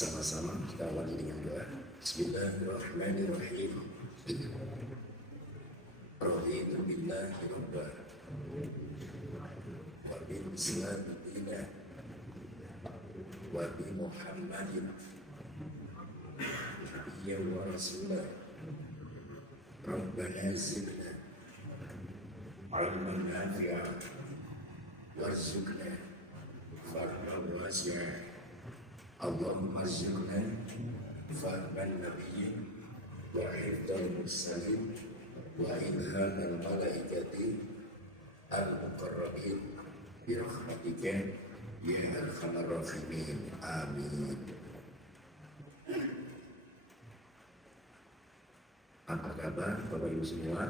Sama-sama kita awali dengan doa. Bismillahirrahmanirrahim. Raditu billahi rabba wa bil islam dinan wa bi Muhammadin nabiyyan wa rasulah. Rabbana zidna ilman nafi'an warzuqna fahman wasi'an. Allahumma zidna fahman nabiyyin wa hifdal mursalin wa ilhamul malaikati al-muqarrabin bi rahmatika ya arhamar rahimin. Amin. Apa kabar Bapak Ibu semua?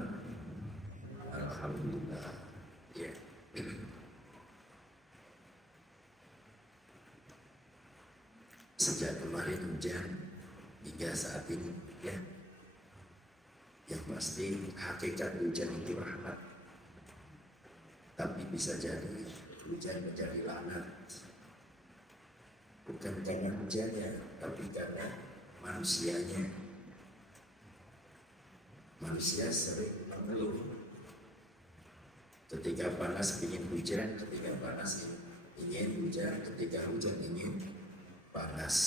Alhamdulillah. Ya. Sejak kemarin hujan hingga saat ini, ya, yang pasti hakikat hujan itu rahmat, tapi bisa jadi hujan menjadi laknat, bukan karena hujannya, tapi karena manusianya. Manusia sering mengeluh ketika panas ingin hujan, ketika panas ingin hujan, ketika hujan ingin panas.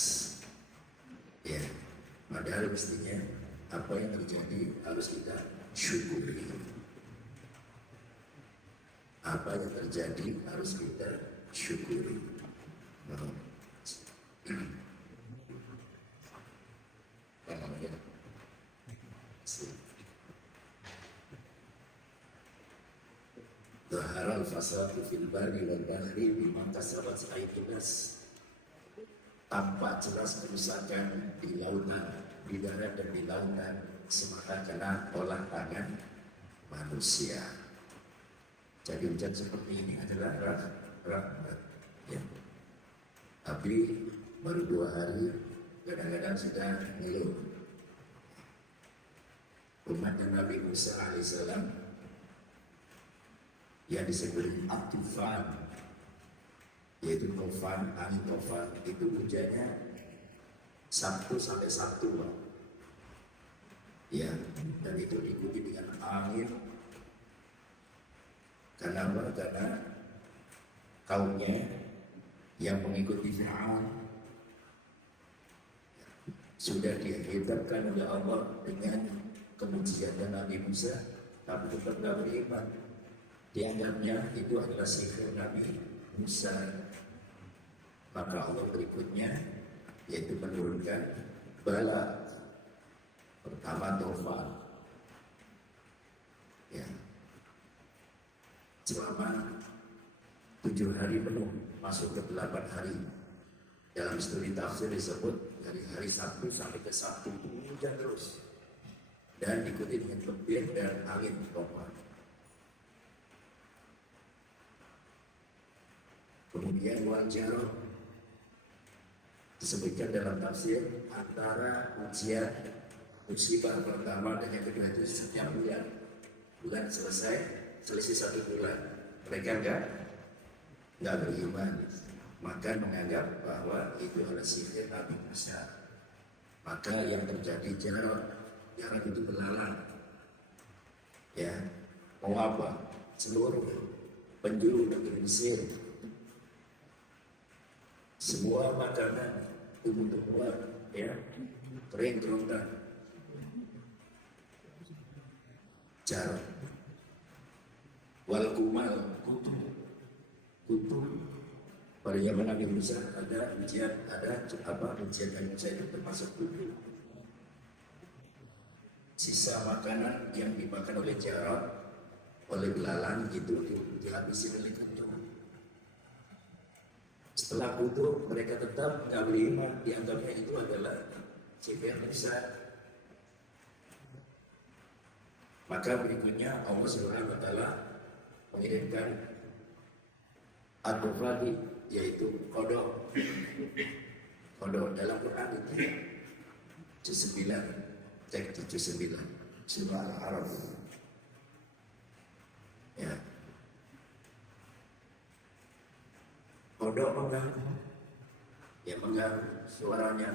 Ya, padahal mestinya apa yang terjadi harus kita syukuri. Apa yang terjadi harus kita syukuri. Zaharal fasadu fil barri wal bahri bima kasabat aydin nas. Tampak jelas kerusakan di lautan, di darat dan di lautan semata karena olah tangan manusia. Jadi hujan seperti ini adalah rahmat, ya. Tapi baru 2 hari kadang-kadang sudah ngeluh. Umat Nabi Musa alaihissalam yang disebut At-Tufan, yaitu tofan, angin tofan, itu hujannya Sabtu sampai Sabtu, Pak. Ya, dan itu diikuti dengan angin. Karena apa? Karena kaumnya yang mengikuti Fir'aun sudah dihidupkan oleh Allah dengan kemujian dan Nabi Musa, tapi tetap tidak beriman. Dianggapnya itu adalah sihir Nabi Musa. Maka Allah berikutnya yaitu menurunkan bala. Pertama tofan, ya, selama 7 hari penuh, masuk ke 8 hari. Dalam studi tafsir disebut dari hari Sabtu sampai ke Sabtu hujan terus, dan diikuti dengan petir dan angin tofan. Kemudian wajar disebutkan dalam tafsir antara ujian musibah pertama dan yang kedua itu setiap bulan selesai, selisih 1 bulan. Mereka enggak beriman, maka menganggap bahwa itu adalah sihir Nabi Musa. Maka yang terjadi jarak itu belalang. Ya, mau apa? Seluruh penjuru negeri Mesir, semua makanan tumbuh-tumbuhan, ya, kering kerontang, jarak, wal kumal, kutu. Pada zaman Nabi Musa ada ujian, ujian Nabi Musa itu termasuk kutu. Sisa makanan yang dimakan oleh jarak, oleh belalang itu dihabisi oleh kutu. Setelah kutu, mereka tetap tidak beriman, dianggapnya itu adalah sihir Musa. Maka berikutnya Allah Subhanahu wa Ta'ala mengirimkan At-Tufan, yaitu kodok. Kodok dalam Quran itu juz 9, teks 79 surah Al-A'raf. Ya. Kodok mengganggu. yang mengganggu suaranya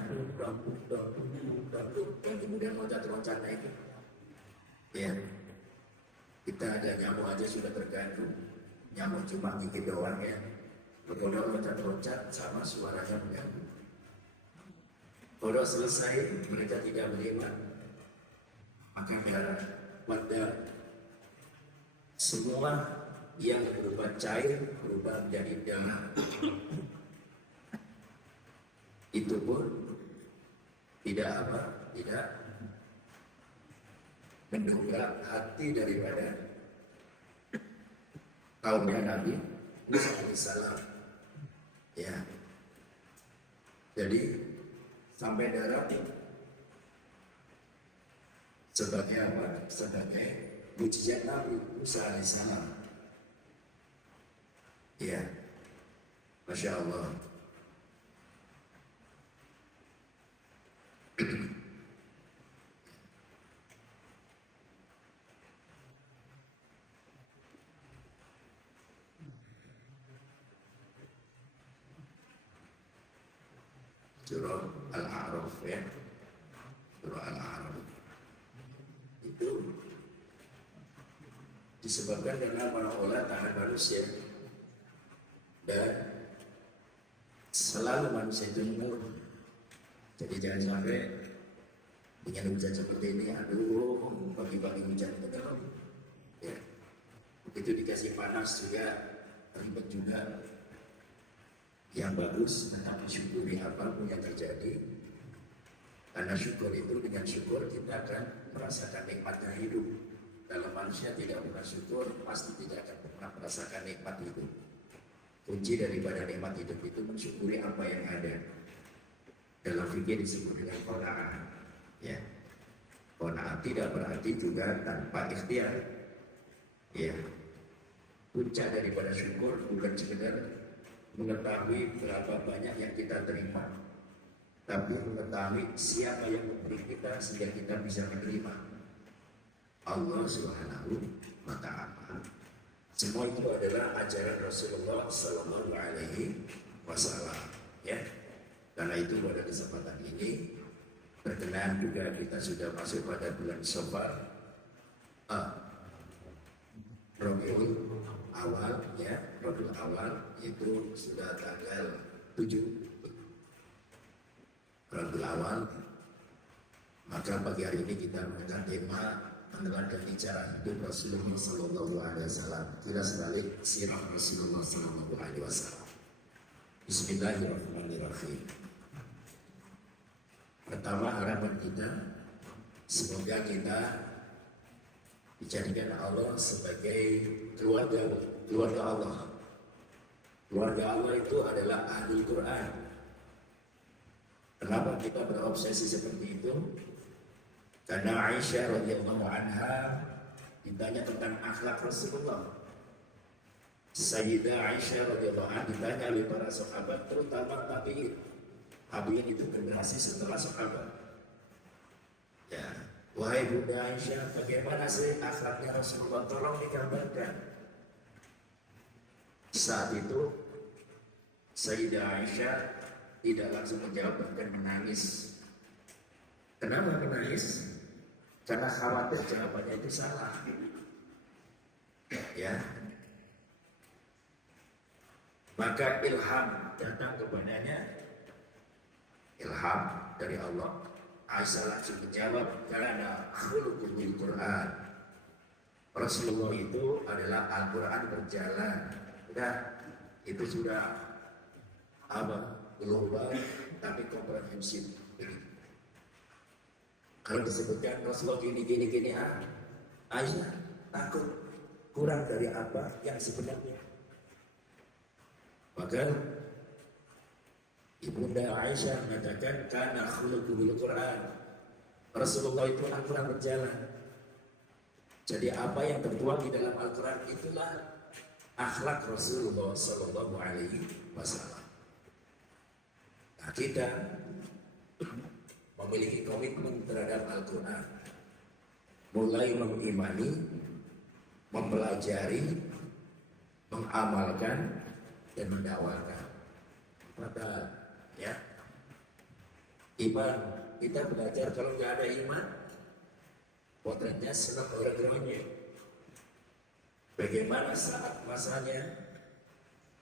kemudian loncat-loncat naik. Ya, kita ada nyamuk aja sudah terganggu. Nyamuk cuma gigit doang ya. Kalau loncat-loncat sama suaranya mengganggu. Kalau selesai mereka tidak beriman, maka pada semua yang berupa cair berubah menjadi darah. Itu pun tidak mendongkrak hati daripada kaumnya Nabi Musa alaihissalam. Ya, jadi sampai darah sebagai apa? Sebagai mujizat Nabi Musa alaihissalam. Ya, Masya Allah. Surah Al-A'raf ya. Surah Al-A'raf itu disebabkan karena olah tangan manusia dan selalu manusia itu mengeluh. Jadi jangan sampai dengan hujan seperti ini, aduh pagi-pagi hujan betul ya. Begitu dikasih panas juga ribet juga. Yang bagus tetap mensyukuri apapun yang terjadi, karena syukur itu, dengan syukur kita akan merasakan nikmatnya hidup. Kalau manusia tidak pernah syukur, pasti tidak akan pernah merasakan nikmat hidup. Kunci daripada nikmat hidup itu mensyukuri apa yang ada. Dalam fikih disebut dengan qanaah. Ya, qanaah tidak berarti juga tanpa ikhtiar. Ya, puncak daripada syukur bukan sekedar mengetahui berapa banyak yang kita terima, tapi mengetahui siapa yang memberi kita sehingga kita bisa menerima. Allah Subhanahu wa Ta'ala. Semua itu adalah ajaran Rasulullah Sallallahu Alaihi Wasallam. Ya, karena itu pada kesempatan ini berkenan juga kita sudah masuk pada bulan Syawal, Rabiul Awal ya, Rabiul Awal itu sudah tanggal 7 Rabiul Awal. Maka pagi hari ini kita mengangkat tema menerangkan bicara hidup Rasulullah Sallallahu Alaihi Wasallam, kira sebalik sirah Rasulullah Sallallahu Alaihi Wasallam. Bismillahirrahmanirrahim. Pertama, harapan kita semoga kita dijadikan Allah sebagai keluarga Allah. Keluarga Allah itu adalah ahli Quran. Kenapa kita berobsesi seperti itu? Karena Aisyah radhiyallahu anha ditanya tentang akhlak Rasulullah. Sayyidah Aisyah radhiyallahu anha ditanya oleh para sahabat, terutama tabi'in. Tabi'in itu generasi setelah sahabat. Ya, wahai Bunda Aisyah, bagaimana sih akhlaknya Rasulullah? Tolong digambarkan. Saat itu Sayyidah Aisyah tidak langsung menjawab, bahkan menangis. Kenapa menangis? Karena khawatir jawabannya itu salah. Ya. Maka ilham datang kepadanya, ilham dari Allah. Aisyah langsung menjawab, karena khuluqul Quran. Rasulullah itu adalah Al-Quran berjalan. Udah, itu sudah apa? Global tapi komprehensif. Kalau disebutkan Rasulullah gini, Aisyah takut kurang dari apa yang sebenarnya. Maka Ibunda Aisyah mengatakan karena khuluqul Quran. Rasulullah itu Al-Quran berjalan. Jadi apa yang tertuang di dalam Al-Quran itulah akhlak Rasulullah Sallallahu Alaihi Wasallam. Nah, kita memiliki komitmen terhadap Al-Quran, mulai mengimani, mempelajari, mengamalkan, dan mendakwakan. Maka Ya, iman. Kita belajar kalau nggak ada iman, potretnya senang orang-orangnya. Bagaimana saat masanya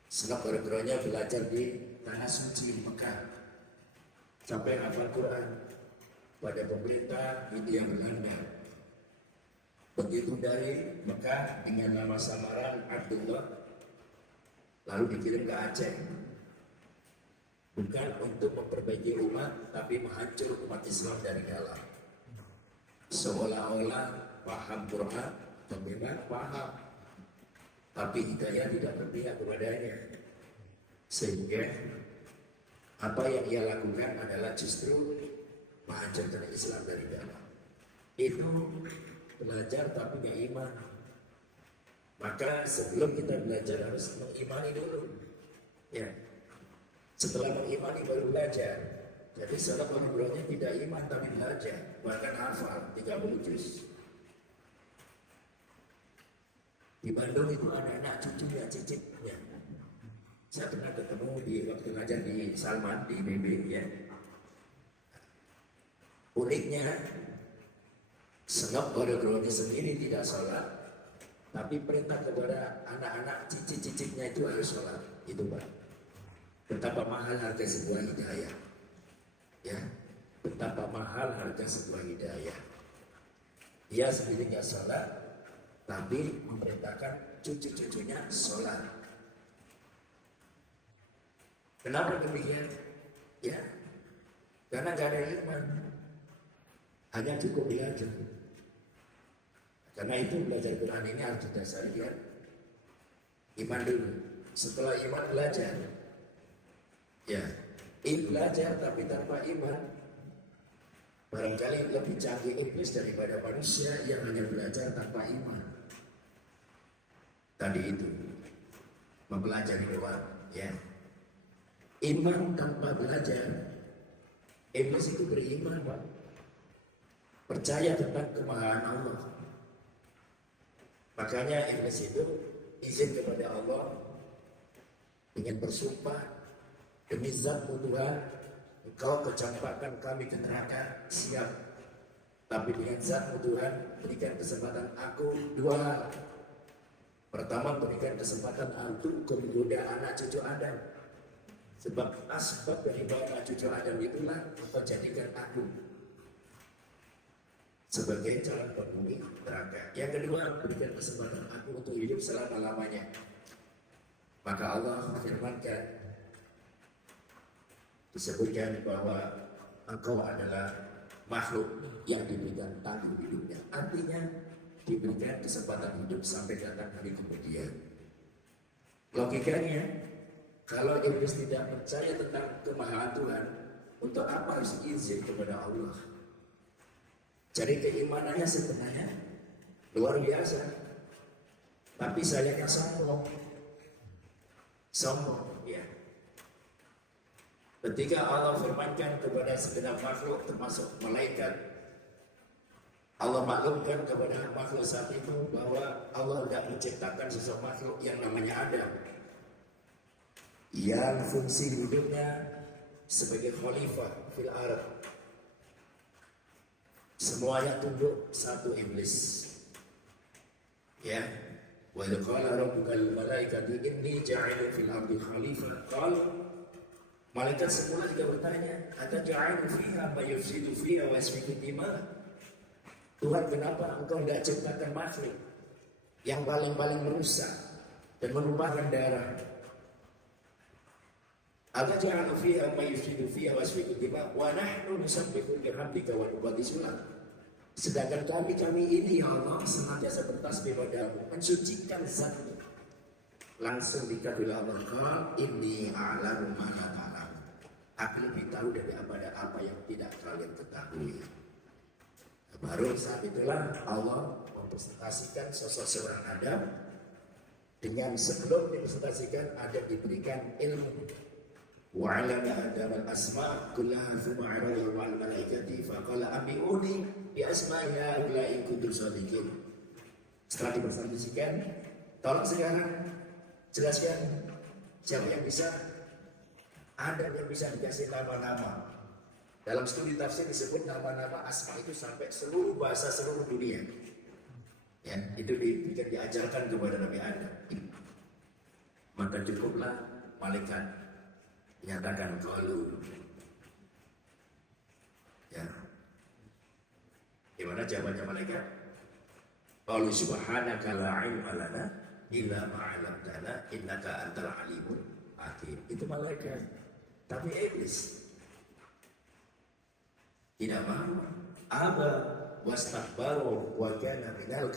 senang orang-orangnya belajar di tanah suci Mekah sampai hafal Quran pada pemerintah Hindia Belanda. Begitu dari Mekah dengan nama samaran Abdullah, lalu dikirim ke Aceh, bukan untuk memperbaiki umat, tapi menghancur umat Islam dari dalam. Seolah-olah paham Quran, memang paham, tapi hidayah tidak berpihak kepadanya. Sehingga apa yang ia lakukan adalah justru menghancurkan Islam dari dalam. Itu belajar tapi gak iman. Maka sebelum kita belajar harus mengimani dulu. Ya. Setelah mengimani baru belajar. Jadi salah orang tidak iman tapi belajar. Bahkan hafal 30 juz. Di Bandung itu ada anak cucu ya cicitnya. Saya pernah ketemu di waktu ngajar di Salman di IBB ya. Uniknya sebab orang-orangnya sendiri tidak sholat, tapi perintah kepada anak-anak cicit-cicitnya itu harus sholat. Itu Pak. Betapa mahal harga sebuah hidayah. Ya, betapa mahal harga sebuah hidayah. Dia sendiri nggak sholat, tapi memerintahkan cucu-cucunya sholat. Kenapa demikian? Ya, karena nggak ada iman, hanya cukup belajar. Karena itu belajar Quran ini harus didasari ya iman dulu. Setelah iman belajar, ya, belajar tapi tanpa iman. Barangkali lebih canggih iblis daripada manusia yang hanya belajar tanpa iman. Tadi itu mempelajari doang, ya. Iman tanpa belajar, iblis itu beriman, Pak. Percaya tentang kemahaan Allah. Makanya iblis itu izin kepada Allah dengan bersumpah, demi Zatmu Tuhan, Engkau kecampakkan kami ke neraka, siap. Tapi dengan Zatmu Tuhan, berikan kesempatan aku 2 hal. Pertama, berikan kesempatan aku menggoda anak cucu Adam. Sebab asbab dari anak cucu Adam itulah Engkau jadikan aku sebagai calon penghuni neraka. Yang kedua, berikan kesempatan aku untuk hidup selama-lamanya. Maka Allah firmankan, disebutkan bahwa engkau adalah makhluk yang diberikan tanggung hidupnya. Artinya diberikan kesempatan hidup sampai datang hari kemudian. Logikanya, kalau iblis tidak percaya tentang kemahaan Tuhan, untuk apa harus izin kepada Allah? Jadi keimanannya sebenarnya luar biasa, tapi sayangnya sombong, ya. Ketika Allah firmankan kepada segenap makhluk termasuk malaikat, Allah maklumkan kepada makhluk saat itu bahwa Allah tidak menciptakan sesuatu makhluk yang namanya Adam, yang fungsi hidupnya sebagai khalifah fil ardh. Semuanya tunduk satu iblis. Ya, wa qala rabbukal malaikatu inni ja'ilun fil ardi khalifah. Qala, malaikat semula juga bertanya, ataj'alu fiha ma yufsidu fiha wa yasfiku dima? Tuhan, kenapa engkau tidak ciptakan makhluk yang paling-paling merusak dan menumpahkan darah? Ataj'alu fiha ma yufsidu fiha wa yasfiku dima wa nahnu nusabbihu bihamdika wa nuqaddisu lak. Sedangkan kami ini ya Allah senantiasa bertasbih padamu, mensucikan Zat-Mu. Langsung dikatakan Allah, inni a'lamu ma la ta'lamun. Aku lebih tahu dari apa yang tidak kalian ketahui. Baru saat itulah Allah mempresentasikan sosok seorang Adam dengan sebelum dipresentasikan Adam diberikan ilmu. Wa'alama Adam al-asma' kullaha thumma 'aradahu 'alal malaikati faqala ambi'uni bi asma'i ha'ula'i in kuntum shadiqin. Setelah Ada yang bisa dikasih nama-nama. Dalam studi tafsir disebut nama-nama asma itu sampai seluruh bahasa seluruh dunia. Ya, itu diajarkan kepada Nabi Adam. Maka cukuplah malaikat menyatakan qalu. Ya. Gimana jawabannya malaikat? Qalu subhanaka la ilma lana illa ma 'allamtana innaka antal alimul hakim. Itu malaikat. Tapi iblis tidak mau. Aba wastakbaru wa kana minal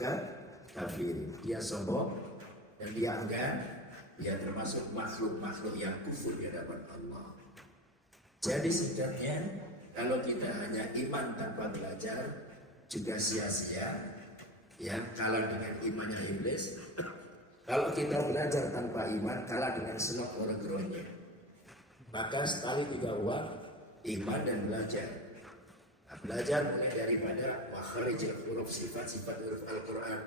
kafirin. Dia sombong dan dia enggan. Dia termasuk makhluk-makhluk yang kufur di hadapan Allah. Jadi singkatnya, kalau kita hanya iman tanpa belajar juga sia-sia. Ya, kalah dengan imannya iblis. Kalau kita belajar tanpa iman, kalah dengan senok orang geronya. Maka sekali tiga uang, iman dan belajar. Nah, belajar mulai daripada makharijul huruf, sifat-sifat huruf Al-Quran.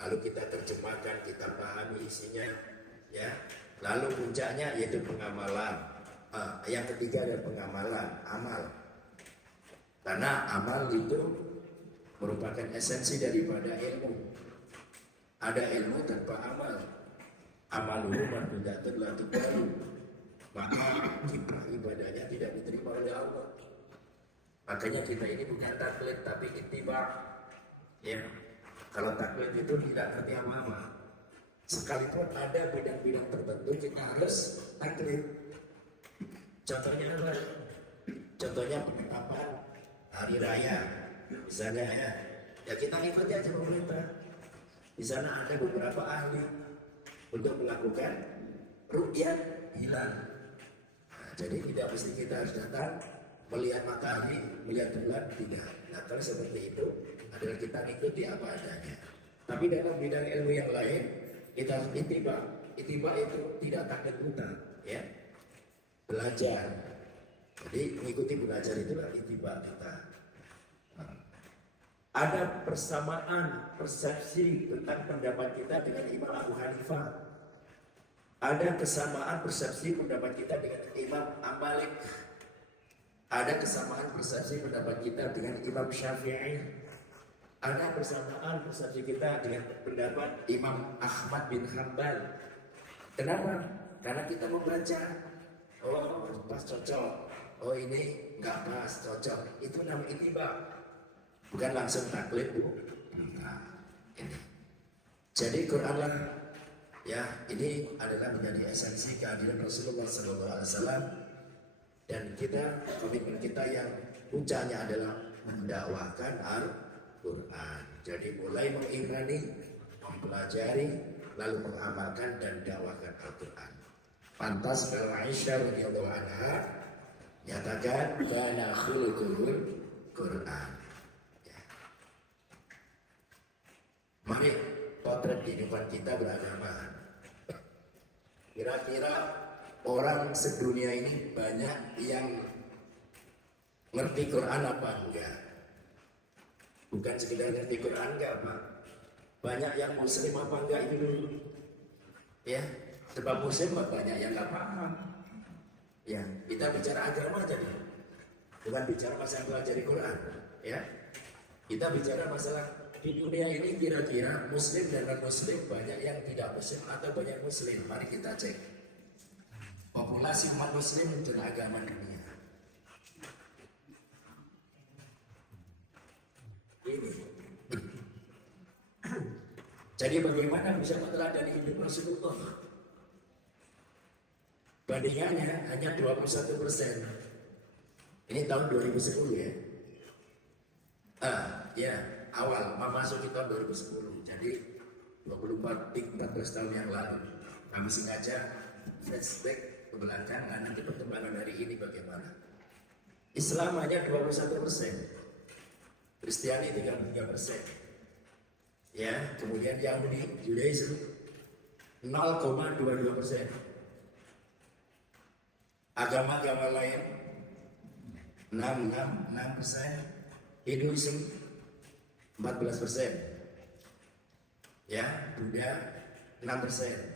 Lalu kita terjemahkan, kita pahami isinya. Ya, lalu puncaknya yaitu pengamalan. Yang ketiga adalah pengamalan, amal. Karena amal itu merupakan esensi daripada ilmu. Ada ilmu tanpa amal. Amal rumah tidak terlalu baru. Maka ibadahnya tidak diterima oleh Allah. Makanya kita ini bukan taklid tapi ittiba. Ya, kalau taklid itu tidak ngerti apa-apa. Sekalipun ada bidang-bidang tertentu kita harus taklid. Contohnya apa? Contohnya penetapan hari raya, misalnya ya kita ikuti aja pemerintah. Di sana ada beberapa ahli untuk melakukan ruqyah hilal. Nah, jadi tidak mesti kita harus datang melihat matahari, melihat bulan, tidak. Nah, kalau seperti itu adalah kita ikuti apa adanya. Tapi dalam bidang ilmu yang lain kita harus ittiba. Ittiba itu tidak takut buta, ya. Belajar. Jadi mengikuti belajar itulah ittiba kita. Ada persamaan persepsi tentang pendapat kita dengan Imam Abu Hanifah. Ada kesamaan persepsi pendapat kita dengan Imam Malik. Ada kesamaan persepsi pendapat kita dengan Imam Syafi'i. Ada persamaan persepsi kita dengan pendapat Imam Ahmad bin Hanbal. Kenapa? Karena kita membaca. Oh, pas cocok. Oh, ini nggak pas cocok. Itu namanya ittiba. Bukan langsung taklid, Bu. Nah, ini. Jadi Quranlah, ya, ini adalah menjadi esensi kehadiran Rasulullah SAW. Dan kita, komitmen kita yang puncaknya adalah mendakwahkan Al-Quran. Jadi mulai mengimani, mempelajari, lalu mengamalkan dan dakwahkan Al-Quran. Pantas kalau Aisyah radhiyallahu anha nyatakan kana khuluqul Quran. Mari potret kehidupan kita beragama. Kira-kira orang sedunia ini banyak yang ngerti Quran apa enggak? Bukan sekedar ngerti Quran enggak, Pak. Banyak yang muslim apa enggak itu dulu. Ya, sebab muslim banyak yang enggak paham. Ya, kita bicara agama aja nih. Bukan bicara masalah belajar Quran, ya. Kita bicara masalah di dunia ini kira-kira muslim dan non-muslim banyak yang tidak muslim atau banyak muslim. Mari kita cek populasi umat muslim dan agama dunia. Ini. Jadi bagaimana bisa meneladani hidup Rasulullah? Bandingannya hanya 21%. Ini tahun 2010 ya. Ya, awal memasuki tahun 2010. Jadi 14 tahun yang lalu. Kami sengaja flashback ke belakang, nanti perkembangan dari ini bagaimana. Islam hanya 21%. Kristiani 33%. Ya, kemudian Yahudi, Judaism 0,22%. Agama-agama lain 6%. Hinduism 14%. Ya, Buddha 6%.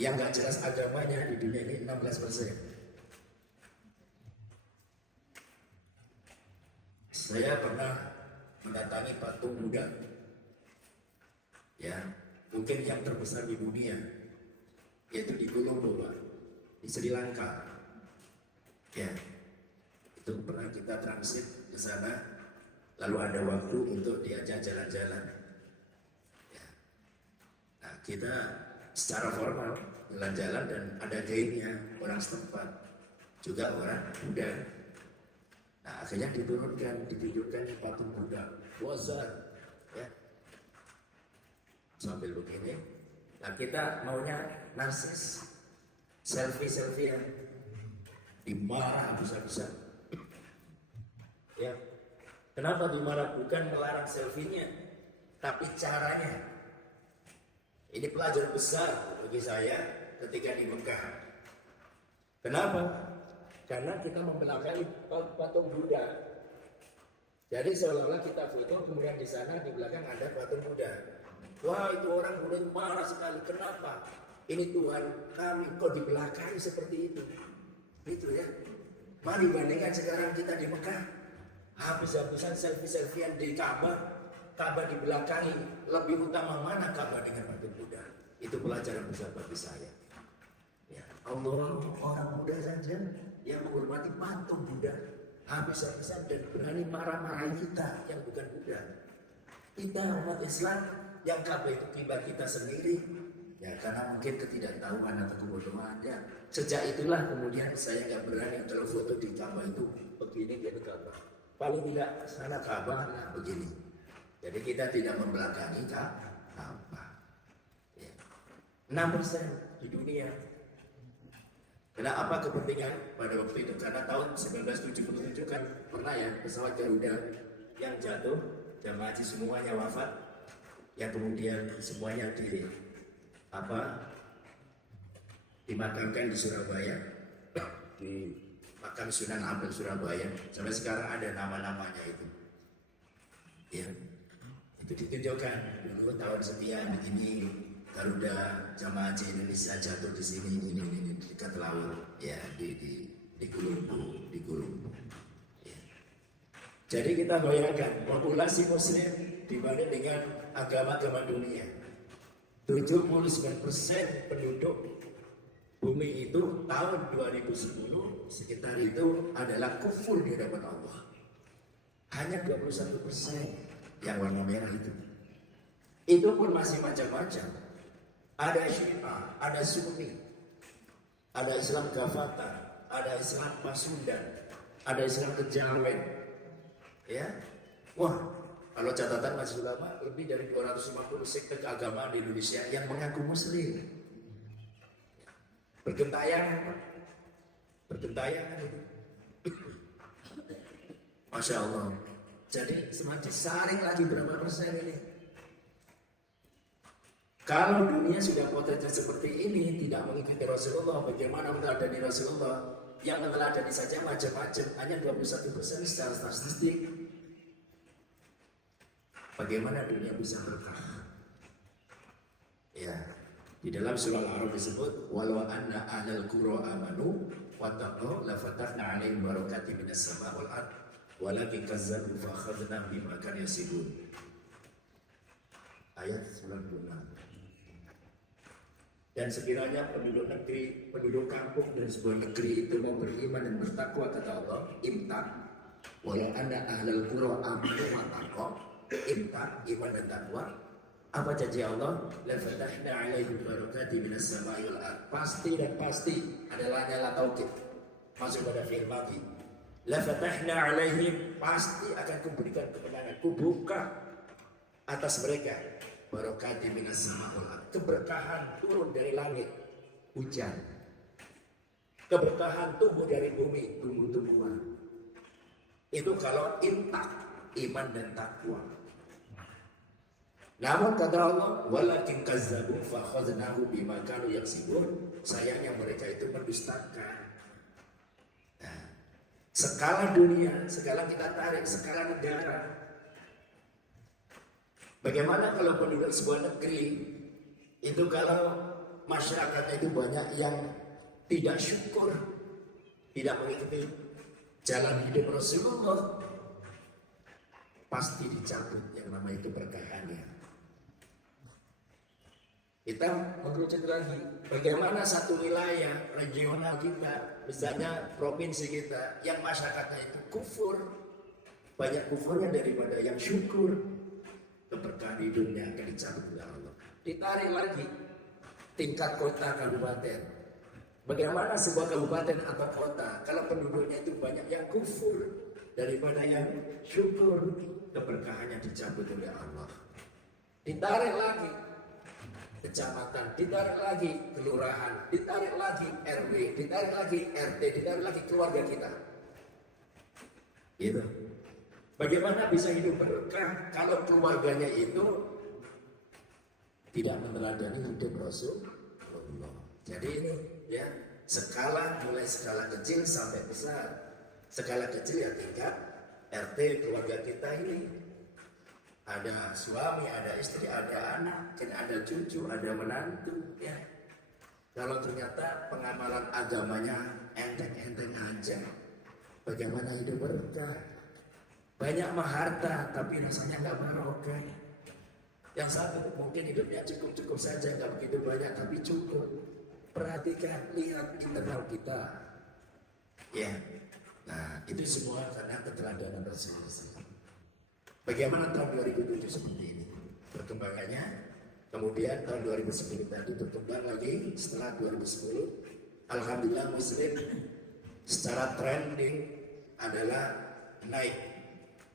Yang nggak jelas agamanya di dunia ini 16%. Saya pernah mendatangi patung Buddha, ya, mungkin yang terbesar di dunia, yaitu di Colombo, Pak, di Sri Lanka. Ya, itu pernah kita transit ke sana, lalu ada waktu untuk diajak jalan-jalan. Ya. Nah, kita secara formal jalan-jalan dan ada guide-nya, orang setempat, juga orang Buddha. Nah, akhirnya diturunkan, ditunjukkan patung Buddha, Wazar, ya, sambil begini. Nah, kita maunya narsis, selfie yang dimarah besar-besar. Ya, kenapa dimarah? Bukan melarang selfie-nya, tapi caranya. Ini pelajaran besar bagi saya ketika di Mekah. Kenapa? Karena kita membelakangi patung Buddha. Jadi seolah-olah kita foto, kemudian di sana di belakang ada patung Buddha. Wah, itu orang Buddha marah sekali. Kenapa? Ini Tuhan kami kok dibelakangi seperti itu. Itu ya. Mari bandingkan sekarang kita di Mekah. Habis-habisan selfie-selfiean di Ka'bah. Ka'bah dibelakangi. Lebih utama mana Ka'bah dengan patung Buddha? Itu pelajaran besar bagi saya. Ya, Allah, orang Buddha saja yang menghormati patung Buddha habis-habisan dan berani marah-marahin kita yang bukan Buddha. Kita umat Islam yang Ka'bah itu kiblat kita sendiri, ya karena mungkin ketidaktahuan atau kebodohannya. Sejak itulah kemudian saya nggak berani kalau foto di Ka'bah itu begini jadi Ka'bah. Paling tidak sana Ka'bah nah begini. Jadi kita tidak membelakangi Ka'bah. Ya. 6% di dunia. Karena apa kepentingan pada waktu itu? Karena tahun 1977 kan pernah ya pesawat Garuda yang jatuh, jamaah haji semuanya wafat, yang kemudian semuanya dimakamkan di Surabaya, di makam Sunan Ampel Surabaya. Sampai sekarang ada nama-namanya itu. Ya, itu ditunjukkan dulu tahun sekian ini. Garuda jamaah haji Indonesia jatuh di sini ini dekat laut ya di Colombo. Ya. Jadi kita bayangkan populasi Muslim dibanding dengan agama-agama dunia. 79% penduduk bumi itu tahun 2010 sekitar itu adalah kufur di hadapan Allah. Hanya 21% yang warna merah itu. Itu pun masih macam-macam. Ada Syiah, ada Sunni, ada Islam Gavatar, ada Islam Pasundan, ada Islam Kejawen. Ya, wah, kalau catatan Majelis Ulama lebih dari 250 sekte keagamaan di Indonesia yang mengaku Muslim. Bergentayangan itu. Masya Allah. Jadi semakin saring lagi berapa persen ini? Kalau dunia sudah potensi seperti ini, tidak mengikuti Rasulullah, bagaimana meneladani Rasulullah? Yang meneladani saja macam-macam, hanya 21% secara statistik. Bagaimana dunia bisa berkah? Ya, di dalam surah Al-A'raf disebut, walau anna ahlal qura amanu wattaqu la fatahna 'alaihim barakatin minas sama'i wal ardh walakin kazzabu fa akhadnahum bima kanu yaksibun. Ayat 96. Dan sekiranya penduduk negeri, penduduk kampung dan sebuah negeri itu mau beriman dan bertakwa kata Allah, imtak. Walau anda ahlul qura amanu wa taqwa, imtak, iman dan takwa. Apa janji Allah? La fatahna 'alaihim barakatin minas sama'i wal ardh. Pasti dan pasti adalah nyala taukid. Masuk pada fi'il madhi. La fatahna 'alaihim, pasti akan kuberikan kemenangan, kubuka atas mereka barakatin minas sama'i wal ardh. Keberkahan turun dari langit, hujan. Keberkahan tumbuh dari bumi, tumbuh-tumbuhan. Itu kalau imtak, iman dan takwa. Namun kata Allah, walakin kazzabu fa akhadnahu bima kanu yaksibun. Sayangnya mereka itu mendustakan. Nah, skala dunia, skala kita tarik, skala negara. Bagaimana kalau penduduk sebuah negeri itu kalau masyarakatnya itu banyak yang tidak syukur, tidak mengikuti jalan hidup Rasulullah, pasti dicabut yang namanya itu berkahnya. Kita mengerucut lagi, bagaimana satu wilayah regional kita, misalnya provinsi kita, yang masyarakatnya itu kufur, banyak kufurnya daripada yang syukur, keberkahan hidupnya akan dicabut oleh Allah. Ditarik lagi tingkat kota kabupaten. Bagaimana sebuah kabupaten atau kota kalau penduduknya itu banyak yang kufur daripada yang syukur, keberkahannya dicabut oleh Allah. Ditarik lagi kecamatan, ditarik lagi kelurahan, ditarik lagi RW, ditarik lagi RT, ditarik lagi keluarga kita. Gitu. Bagaimana bisa hidup berkah kalau keluarganya itu tidak meneladani hidup Rasulullah. Jadi ini ya skala, mulai skala kecil sampai besar. Skala kecil ya tingkat RT keluarga kita ini. Ada suami, ada istri, ada anak, ada cucu, ada menantu ya. Kalau ternyata pengamalan agamanya enteng-enteng aja, bagaimana hidup berkah? Banyak maharta tapi rasanya nggak barokah. Yang satu mungkin hidupnya cukup-cukup saja, nggak begitu banyak tapi cukup. Perhatikan, lihat internal kita. Ya, nah itu semua karena keteladanan Rasulullah. Bagaimana tahun 2007 seperti ini perkembangannya? Kemudian tahun 2010 tadi berkembang lagi setelah 2010. Alhamdulillah Muslim secara trending adalah naik,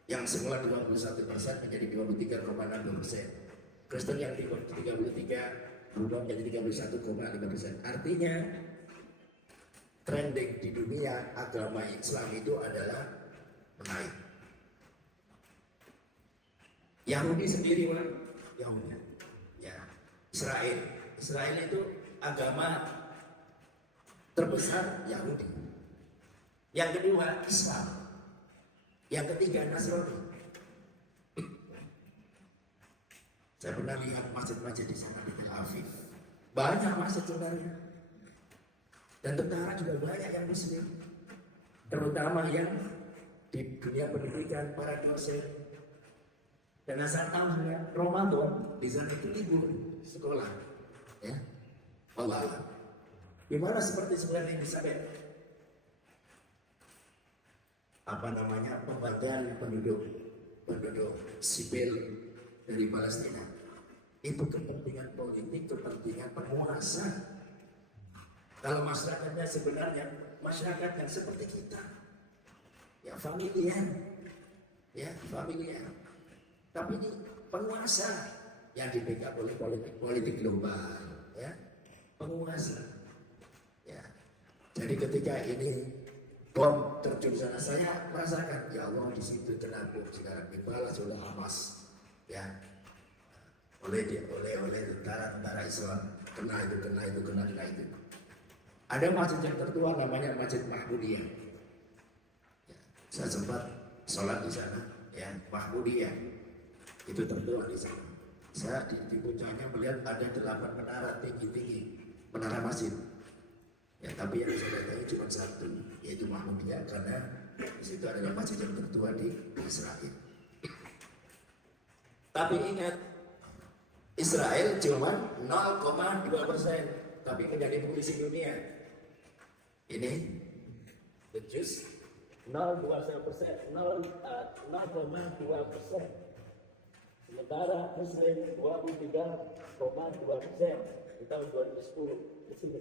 yang semula 21% menjadi 23,6%. Kristen yang 33 berubah menjadi 31,5%. Artinya trending di dunia agama Islam itu adalah menaik. Yahudi sendiri mana? Yahudi. Ya. Israel itu agama terbesar Yahudi. Yang kedua Islam. Yang ketiga Nasrani. Saya pernah lihat masjid-masjid di sana di Tel Aviv. Banyak masjid sebenarnya. Dan tentara juga banyak yang Muslim. Terutama yang di dunia pendidikan, para dosen. Dan asal tahu ya, Ramadan di sana itu libur sekolah, ya. Allah. Gimana seperti sebenarnya bisa pembantaian penduduk sipil dari Palestina? Itu kepentingan politik, kepentingan penguasa. Kalau masyarakatnya sebenarnya masyarakat yang seperti kita, ya familiar, Tapi ini penguasa yang di-backup oleh politik global, ya, penguasa. Ya. Jadi ketika ini bom terjun sana, saya merasakan ya Allah di situ terapung sekarang dibalas oleh Hamas, ya, oleh tentara Islam, kena itu. Ada masjid yang tertua namanya Masjid Mahmudiyah. Ya, saya sempat sholat di sana, ya, Mahmudiyah. Itu tertua di sana. Saya di puncaknya melihat ada 8 menara tinggi, menara masjid. Ya, tapi yang saya datangi cuma satu, yaitu Mahmudiyah, karena di situ adalah masjid yang tertua di Israel. Tapi ingat, Israel cuma 0,2%, tapi menjadi polisi dunia. Ini becus 0,2%, 0,2%. Sementara Muslim 23,2% di tahun 2010 di sini.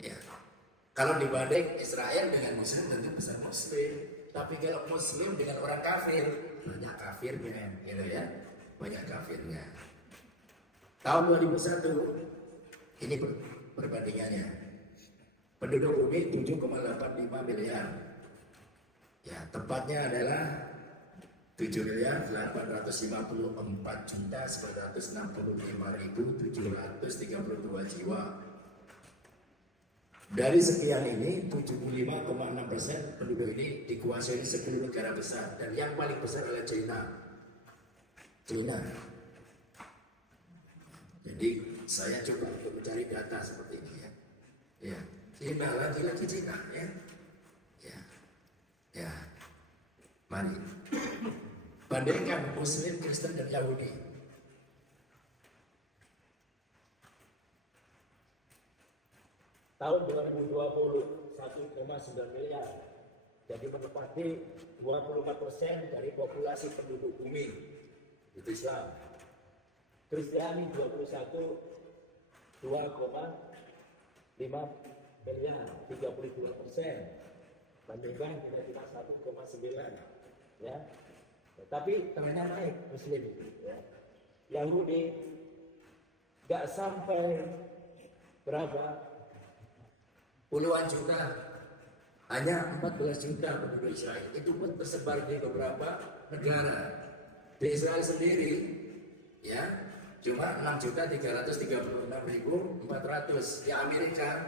Ya. Kalau dibanding Israel dengan Muslim tentu besar Muslim, tapi kalau Muslim dengan orang kafir banyak kafirnya, gitu ya, banyak kafirnya. Tahun 2001 ini perbandingannya, penduduk bumi 7,85 miliar. Ya, tepatnya adalah 7.854.965.732 jiwa. Dari sekian ini 75,6% penduduk ini dikuasai 10 negara besar, dan yang paling besar adalah China. Jadi saya coba untuk mencari data seperti ini ya. Ya, Cina lagi Cina ya. Ya, ya. Mari bandingkan Muslim, Kristen dan Yahudi. Tahun 2020 1,9 miliar. Jadi menempati 24% dari populasi penduduk bumi. Itu Islam. Kristiani 21 2,5 miliar, 32%. Bandingkan kira-kira 1,9 ya. Tapi temannya naik Muslim ya. Yahudi gak sampai berapa puluhan juta, hanya 14 juta penduduk Israel. Itu pun tersebar di beberapa negara. Di Israel sendiri ya cuma 6.336.400. Di Amerika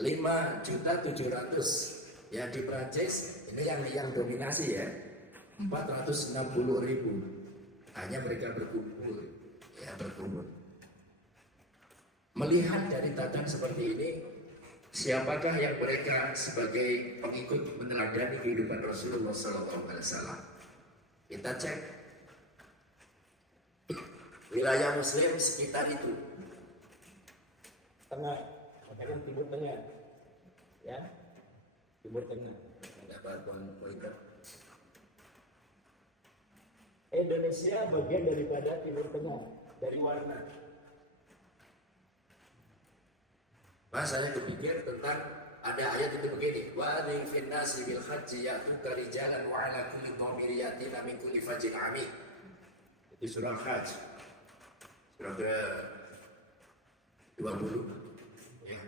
5.700.000. Ya di Prancis ini yang dominasi ya 460.000. Hanya mereka berkumpul ya berkumpul. Melihat dari tatanan seperti ini, siapakah yang mereka sebagai pengikut meneladani kehidupan Rasulullah SAW? Kita cek wilayah Muslim sekitar itu, tengah, katakan timur tengah, ya, timur tengah. Ada bantuan mereka. Indonesia bagian daripada timur tengah dari warna. Mas saya berpikir tentang ada ayat itu begini, wa adzin fin nasi bil haji ya'tuka rijalan wa 'ala kulli dhamiri yatina min kulli fajjin 'amik. Itu surah Hajj. Surah ke-20. Ya.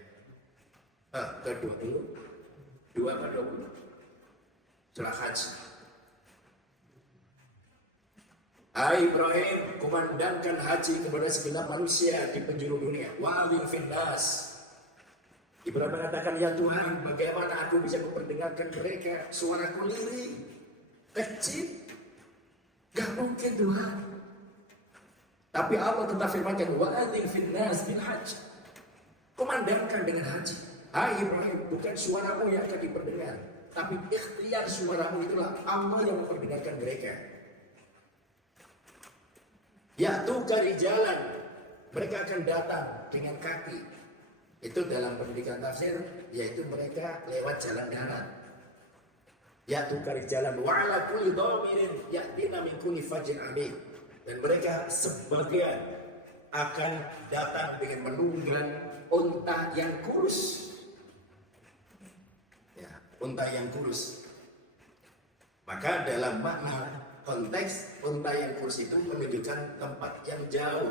Ke-20. 2 ke 20. Surah Hajj. Hai Ibrahim, kumandangkan haji kepada segenap manusia di penjuru dunia. Wa adzin fin nas. Ibrahim mengatakan, ya Tuhan, bagaimana aku bisa memperdengarkan mereka suaraku lirih, kecil, gak mungkin Tuhan. Tapi Allah tetap firmankan, wa adzin fin nas bil hajj. Kumandangkan dengan haji. Hai Ibrahim, bukan suaramu yang akan diperdengar, tapi ikhtiar suaramu itulah Allah yang memperdengarkan mereka. Ya tuh dari jalan, mereka akan datang dengan kaki. Itu dalam pendidikan tafsir, yaitu mereka lewat jalan darat. Yaitu dari jalan wa'ala kulli dhamirin ya'tina min kulli fajjin 'amik. Dan mereka sebagian akan datang dengan menunggang unta yang kurus. Ya, unta yang kurus. Maka dalam makna konteks unta yang kurus itu menunjukkan tempat yang jauh.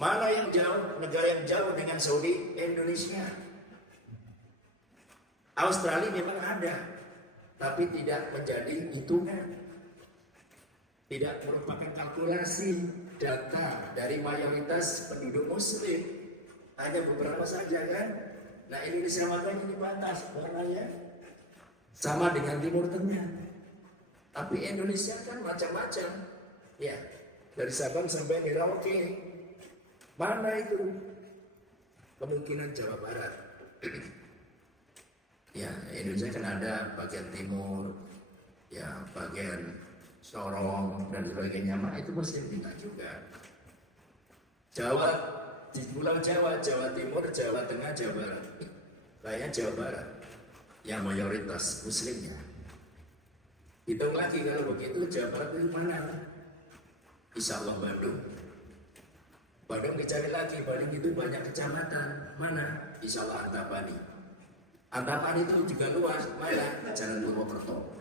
Mana yang jauh? Negara yang jauh dengan Saudi, Indonesia. Australia memang ada, tapi tidak menjadi hitungan. Tidak merupakan kalkulasi data dari mayoritas penduduk Muslim. Hanya beberapa saja kan. Nah Indonesia makanya ini batas warnanya sama dengan Timur Tengah. Tapi Indonesia kan macam-macam. Ya, dari Sabang sampai Merauke. Mana itu? Kemungkinan Jawa Barat. Ya, Indonesia kan ada bagian timur, ya bagian Sorong dan sebagainya. Mana itu Muslim tinggal juga. Jawa, di Pulau Jawa, Jawa Timur, Jawa Tengah, Jawa Barat. Kayaknya Jawa Barat yang mayoritas Muslimnya. Hitung lagi kalau begitu Jawa Barat itu mana? Insya Allah Bandung. Bandung dicari lagi, Bandung itu banyak kecamatan. Mana? Insya Allah Antapani. Antapani itu juga luas. Mana? Jalan Purwokerto.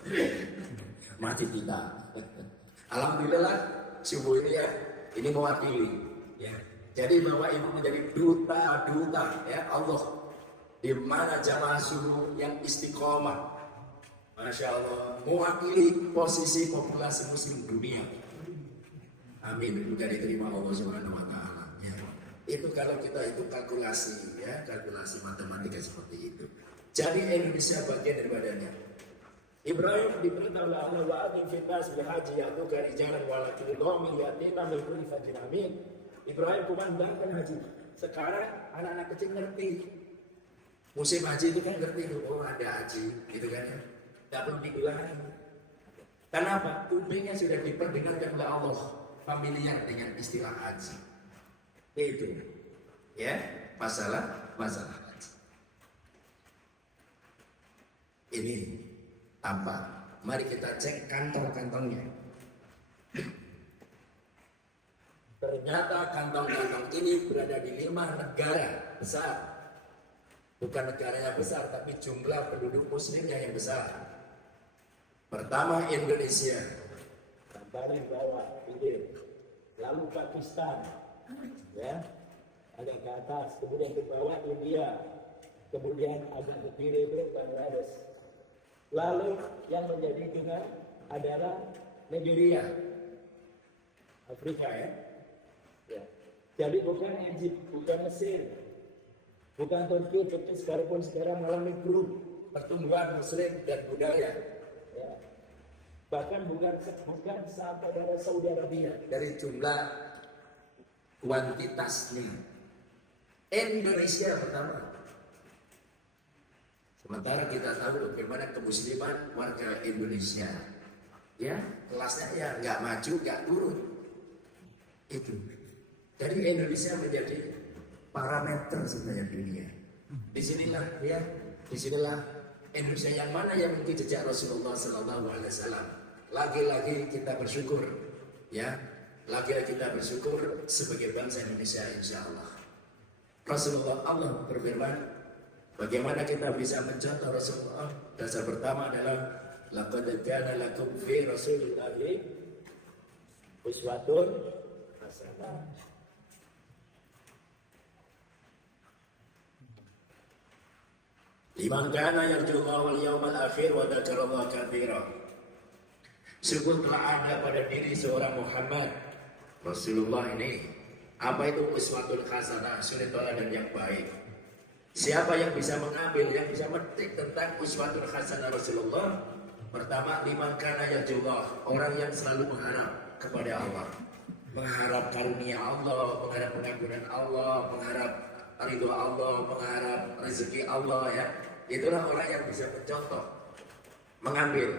Mati kita. Alhamdulillah subuh ini ya, ini mewakili. Ya. Jadi bahwa ibu menjadi duta ya Allah. Di mana jamaah suruh yang istiqomah. Masya Allah, mewakili posisi populasi Muslim dunia. Amin. Juga diterima Allah Subhanahu Wa Taala. Ya. Itu kalau kita itu kalkulasi ya, kalkulasi matematika seperti itu. Jadi Indonesia bagian daripadanya. Ibrahim diperintah oleh Allah wa adzin fin nas bil haji ya'tuka rijalan wa la kulli dhamin yatina min kulli fajjin amik. Ibrahim kumandangkan haji. Sekarang anak-anak kecil ngerti. Musim haji itu kan ngerti, oh ada haji, gitu kan ya. Tidak perlu dibilang. Kenapa? Kupingnya sudah diperdengarkan oleh Allah, familiar dengan istilah haji. Itu, ya, masalah haji. Ini apa? Mari kita cek kantong-kantongnya. Ternyata kantong-kantong ini berada di 5 negara besar. Bukan negaranya besar, tapi jumlah penduduk muslimnya yang besar. Pertama Indonesia, paling bawah, pinggir. Lalu Pakistan, ya, agak ke atas. Kemudian ke bawah India, kemudian agak ke kiri itu Bangladesh. Lalu yang menjadi juga adalah Nigeria, Afrika ya. Jadi bukan Egypt, bukan Mesir, bukan Turki sekarang mengalami pertumbuhan Muslim dan budaya. Ya. Bahkan bukan sahabat Saudi Arabia dari jumlah kuantitasnya. Indonesia pertama. Sementara kita tahu bagaimana kemusliman warga Indonesia. Ya, kelasnya ya nggak maju, nggak turun. Itu. Jadi Indonesia menjadi parameter sebenarnya dunia. Disinilah Indonesia yang mana yang mengikuti jejak Rasulullah SAW. Lagi-lagi kita bersyukur, ya. Lagi-lagi kita bersyukur sebagai bangsa Indonesia, insya Allah. Rasulullah Allah berfirman, bagaimana kita bisa mencontoh Rasulullah? Dasar pertama adalah laqad kana lakum fi Rasulillahi uswatun hasanah. Liman kana yarjullaha wal yawmal akhir wa dzakarallaha katsira. Sungguh telah ada pada diri seorang Muhammad Rasulullah ini. Apa itu uswatul hasanah, suri teladan yang baik. Siapa yang bisa mengambil, yang bisa metik tentang uswatul hasanah Rasulullah? Pertama, liman kana yarjullaha, orang yang selalu mengharap kepada Allah. Mengharap karunia Allah, mengharap pengampunan Allah, mengharap ridho Allah, mengharap rezeki Allah ya. Itulah orang yang bisa mencontoh, mengambil,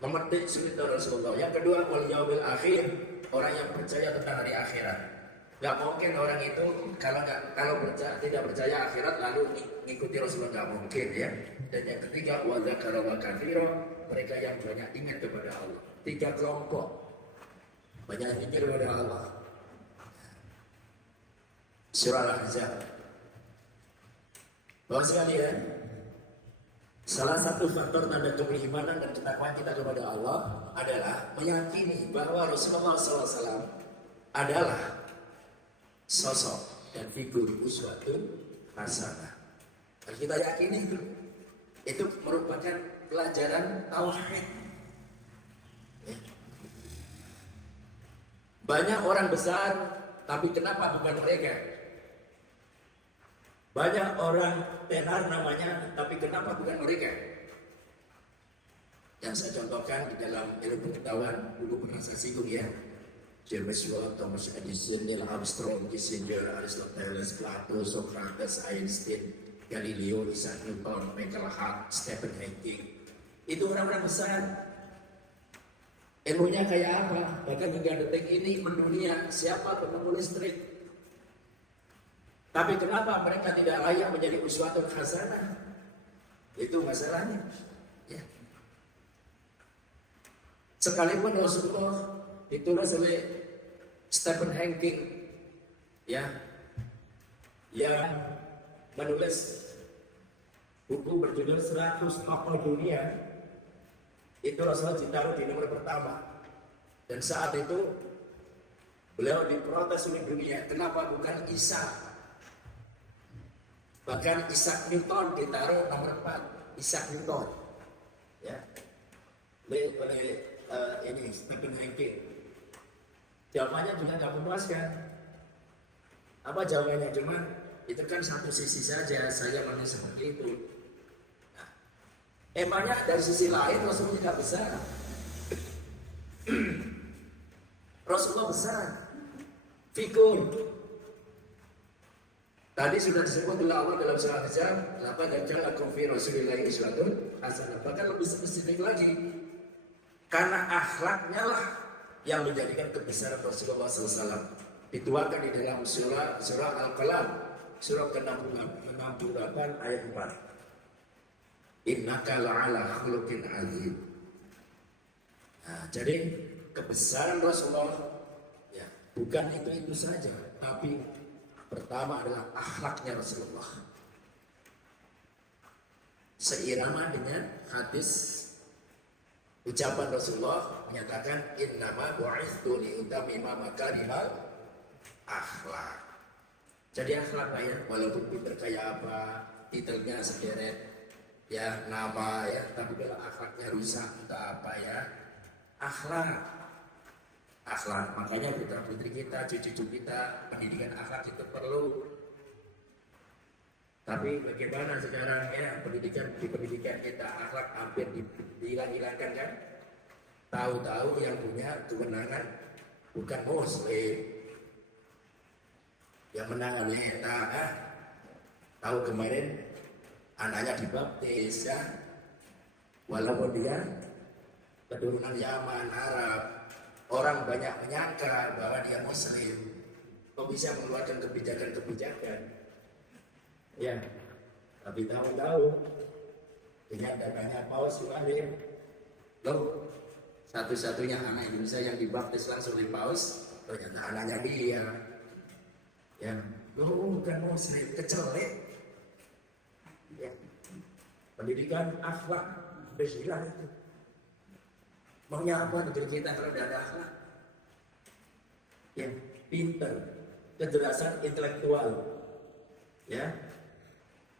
memetik sunnah Rasulullah. Yang kedua, wal yaumil akhir, orang yang percaya tentang hari akhirat. Gak mungkin orang itu kalau tidak percaya akhirat lalu mengikuti Rasulullah, gak mungkin ya. Dan yang ketiga, wa dzakarallaha katsira, mereka yang banyak ingat kepada Allah. 3 kelompok banyak ingat kepada Allah. Surah Al-Ahzab. Bapak sekalian, salah satu faktor tanda keimanan dan ketakwaan kita kepada Allah adalah meyakini bahwa Rasulullah SAW adalah sosok dan figur uswatun hasanah. Dan kita yakini itu merupakan pelajaran tauhid. Banyak orang besar, tapi kenapa bukan mereka? Banyak orang tenar namanya, tapi kenapa bukan mereka? Yang saya contohkan di dalam ilmu pengetahuan dulu pernah saya singgung ya. James Watt, Thomas Edison, Neil Armstrong, Kissinger, Aristoteles, Plato, Socrates, Einstein, Galileo, Isaac Newton, Michael Hart, Stephen Hawking. Itu orang-orang besar. Ilmunya kayak apa? Bahkan hingga detik ini mendunia siapa penemu listrik. Tapi kenapa mereka tidak layak menjadi uswatun hasanah? Itu masalahnya. Ya. Sekalipun Rasulullah ditulis oleh Stephen Hawking, ya, yang menulis buku berjudul 100 tokoh dunia, itu Rasulullah ditaruh di nomor pertama. Dan saat itu beliau diprotes oleh dunia, kenapa bukan Isa? Bahkan Isaac Newton ditaruh nomor 4, Isaac Newton, ya, oleh ini Stephen Hawking. Jawabannya juga nggak memuaskan. Apa jawabannya? Cuma itu kan satu sisi saja, saya manusia seperti itu. Nah, emangnya dari sisi lain Rasulullah tidak besar. Rasulullah besar, figur, Tadi sudah disebut oleh Allah dalam surah Al-Ahzab, laqad ja'akum fi rasulillahi uswatun hasanah. Bahkan lebih spesifik lagi, karena akhlaknya lah yang menjadikan kebesaran Rasulullah SAW. Dituangkan di dalam surah Al-Qalam, surah ke-68 ayat 4. Innaka la'ala khuluqin azim. Nah, jadi kebesaran Rasulullah ya, bukan itu saja, tapi pertama adalah akhlaknya Rasulullah. Seirama dengan hadis ucapan Rasulullah menyatakan innama bu'itsu liutammima makarimal akhlak. Jadi akhlak ya, walaupun pinter kayak apa, titelnya sederet ya, nama ya, tapi kalau akhlaknya rusak entah apa ya, akhlak. Makanya putra putri kita, cucu kita, pendidikan akhlak itu perlu. Tapi bagaimana sekarang ya, pendidikan kita akhlak hampir dihilang-hilangkan kan? Tahu-tahu yang punya kewenangan bukan muslim, yang menangan leta kan? Tahu kemarin anaknya dibaptis ya, walaupun dia keturunan Yaman, Arab. Orang banyak menyangka bahwa dia muslim, kok bisa mengeluarkan kebijakan-kebijakan. Ya, tapi tahu-tahu dengan datangnya Paus Yohanes, loh, satu-satunya anak Indonesia yang dibaptis langsung di Paus, ternyata anaknya dia. Ya, loh, bukan muslim, kecelek. Ya. Pendidikan akhlak bersilah itu. Maunya apa negeri kita kalau tidak ada akhlak? Ya, pinter, kecerdasan intelektual, ya,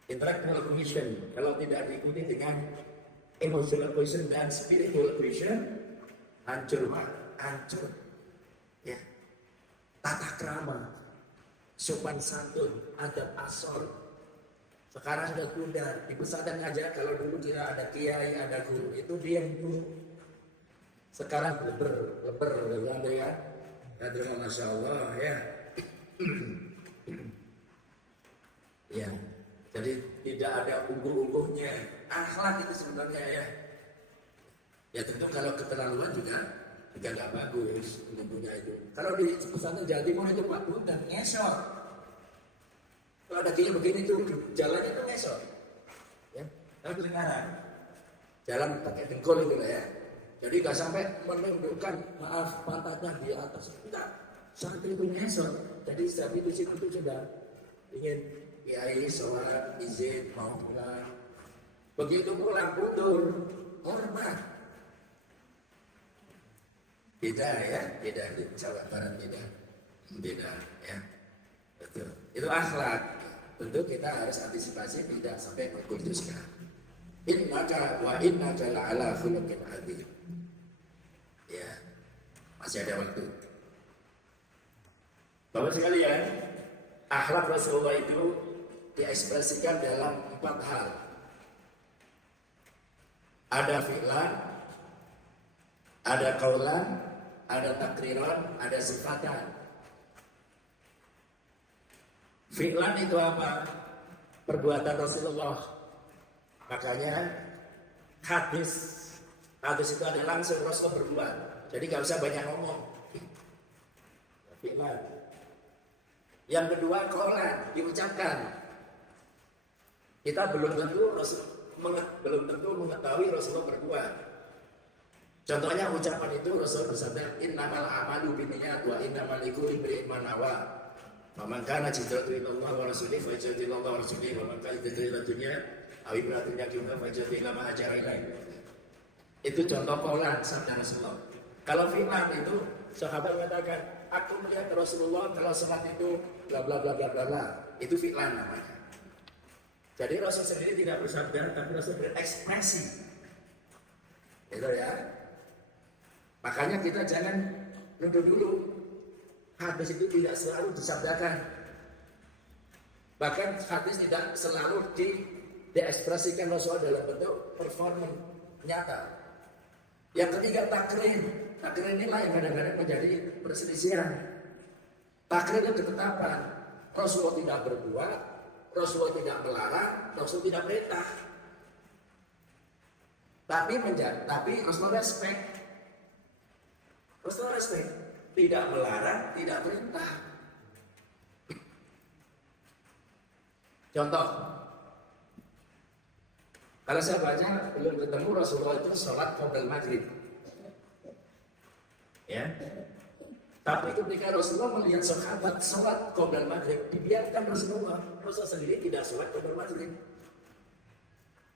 intellectual quotient. Kalau tidak diikuti dengan emotional quotient dan spiritual quotient, hancur. Ya, tata krama, sopan santun, adab asor. Sekarang sudah pudar. Di pesantren aja kalau dulu kira ada kiai, ada guru, itu dia yang guru. Sekarang leber ya. Ya, terima Masya Allah ya. Ya, jadi tidak ada ungguh-ungguhnya. Akhlak itu sebenarnya ya. Ya tentu kalau keterlaluan juga nggak bagus ungguhnya itu. Kalau di pesantren Jawa Timur itu Pak dan ngesor. Kalau ada gini begini tuh jalannya itu ngesor. Ya, kalau kedengaran. Jalan pakai dengkul itu lah ya. Jadi nggak sampai menundukkan pantatnya di atas. Enggak, saat itu ngesor. Jadi setiap itu situ sudah ingin kiai sholat izin mau pulang. Begitu pulang mundur, hormat. Beda ya, beda di Jawa Barat beda ya. Betul. Itu akhlak. Tentu kita harus antisipasi tidak sampai mengkuduskan. Innaka wa innaka la'ala khuluqin adzim. Ya, masih ada waktu. Bapak sekalian, akhlak Rasulullah itu diekspresikan dalam 4 hal. Ada fi'lan, ada qaulan, ada takriran, ada sifatan. Fi'lan itu apa? Perbuatan Rasulullah. Makanya hadis itu ada langsung Rasulullah berbuat. Jadi gak usah banyak ngomong. Fi'lan. Yang kedua qaulan, diucapkan. Kita belum tentu mengetahui Rasulullah berbuat. Contohnya ucapan itu Rasul bersabda, innamal a'malu binniyat wa innamal likulli imri'in ma nawa. Faman kana hijratuhu ila Allah wa rasulihi fa hijratuhu ila Allah wa rasulihi wa man kana hijratuhu ila dunya aw imra'atin yakuna fa hijratuhu ila ma hajara ilaihi. Itu contoh qaulan sabda Rasulullah. Kalau fi'lan itu sahabat mengatakan, aku melihat Rasulullah kalau salat itu bla bla bla bla bla. Itu fi'lan namanya. Jadi Rasul sendiri tidak bersabda, tapi Rasul berekspresi. Itu ya. Makanya kita jangan nuduh dulu. Hadis itu tidak selalu disabdakan. Bahkan hadis tidak selalu diekspresikan Rasul dalam bentuk performa nyata. Yang ketiga takrir. Takrir inilah yang kadang-kadang menjadi perselisihan. Takrir itu ketetapan. Rasulullah tidak berbuat, Rasulullah tidak melarang, Rasulullah tidak perintah. Tapi Rasulullah respect. Rasulullah respect. Tidak melarang, tidak perintah. Contoh, kalau saya baca belum ketemu Rasulullah itu sholat qoblal maghrib, ya. Tapi ketika Rasulullah melihat sahabat sholat qoblal maghrib, dibiarkan Rasulullah sendiri tidak sholat qoblal maghrib.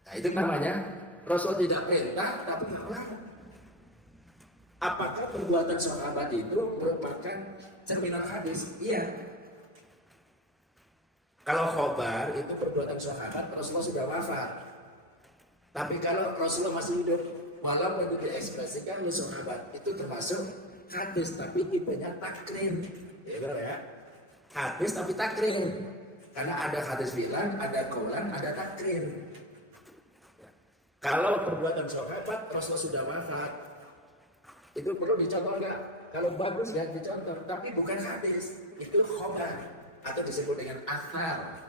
Nah itu namanya Rasul tidak perintah tapi melarang. Apakah perbuatan sahabat itu merupakan cerminan hadis? Iya. Kalau khobar itu perbuatan sahabat, Rasulullah sudah wafat. Tapi kalau Rasulullah masih hidup, walaupun itu diekspresikan oleh sahabat, itu termasuk hadis, tapi tipenya takrir. Ya. Hadis tapi takrir. Karena ada hadis bilang, ada kaulan, ada takrir. Kalau perbuatan sahabat, Rasulullah sudah wafat, itu perlu dicontoh enggak? Kalau bagus ya dicontoh, tapi bukan hadis, itu khobar. Atau disebut dengan athar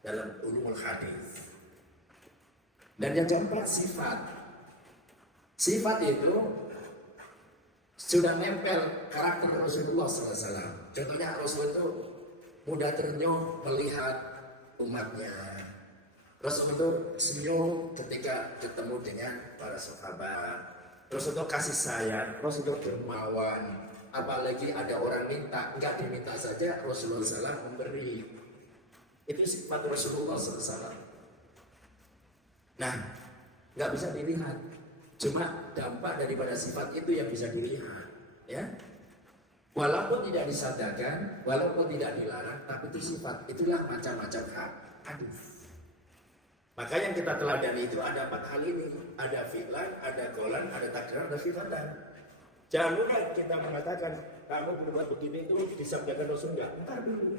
dalam ulumul hadis. Dan yang keempat sifat. Sifat itu sudah nempel karakter Rasulullah SAW. Contohnya Rasul itu mudah tersenyum melihat umatnya. Rasul itu senyum ketika ketemu dengan para sahabat. Rasul itu kasih sayang, Rasul itu dermawan. Apalagi ada orang minta, enggak diminta saja Rasulullah SAW memberi. Itu sifat Rasulullah SAW. Nah, enggak bisa dilihat. Cuma dampak daripada sifat itu yang bisa dilihat, ya. Walaupun tidak disadarkan, walaupun tidak dilarang, tapi itu sifat. Itulah macam-macam hadis. Maka yang kita teladani itu ada 4 hal ini. Ada fi'lan, ada qaulan, ada takrir, ada sifatan. Jangan mudah kita mengatakan kamu berbuat begini itu disabdakan Rasul enggak? Entar dulu.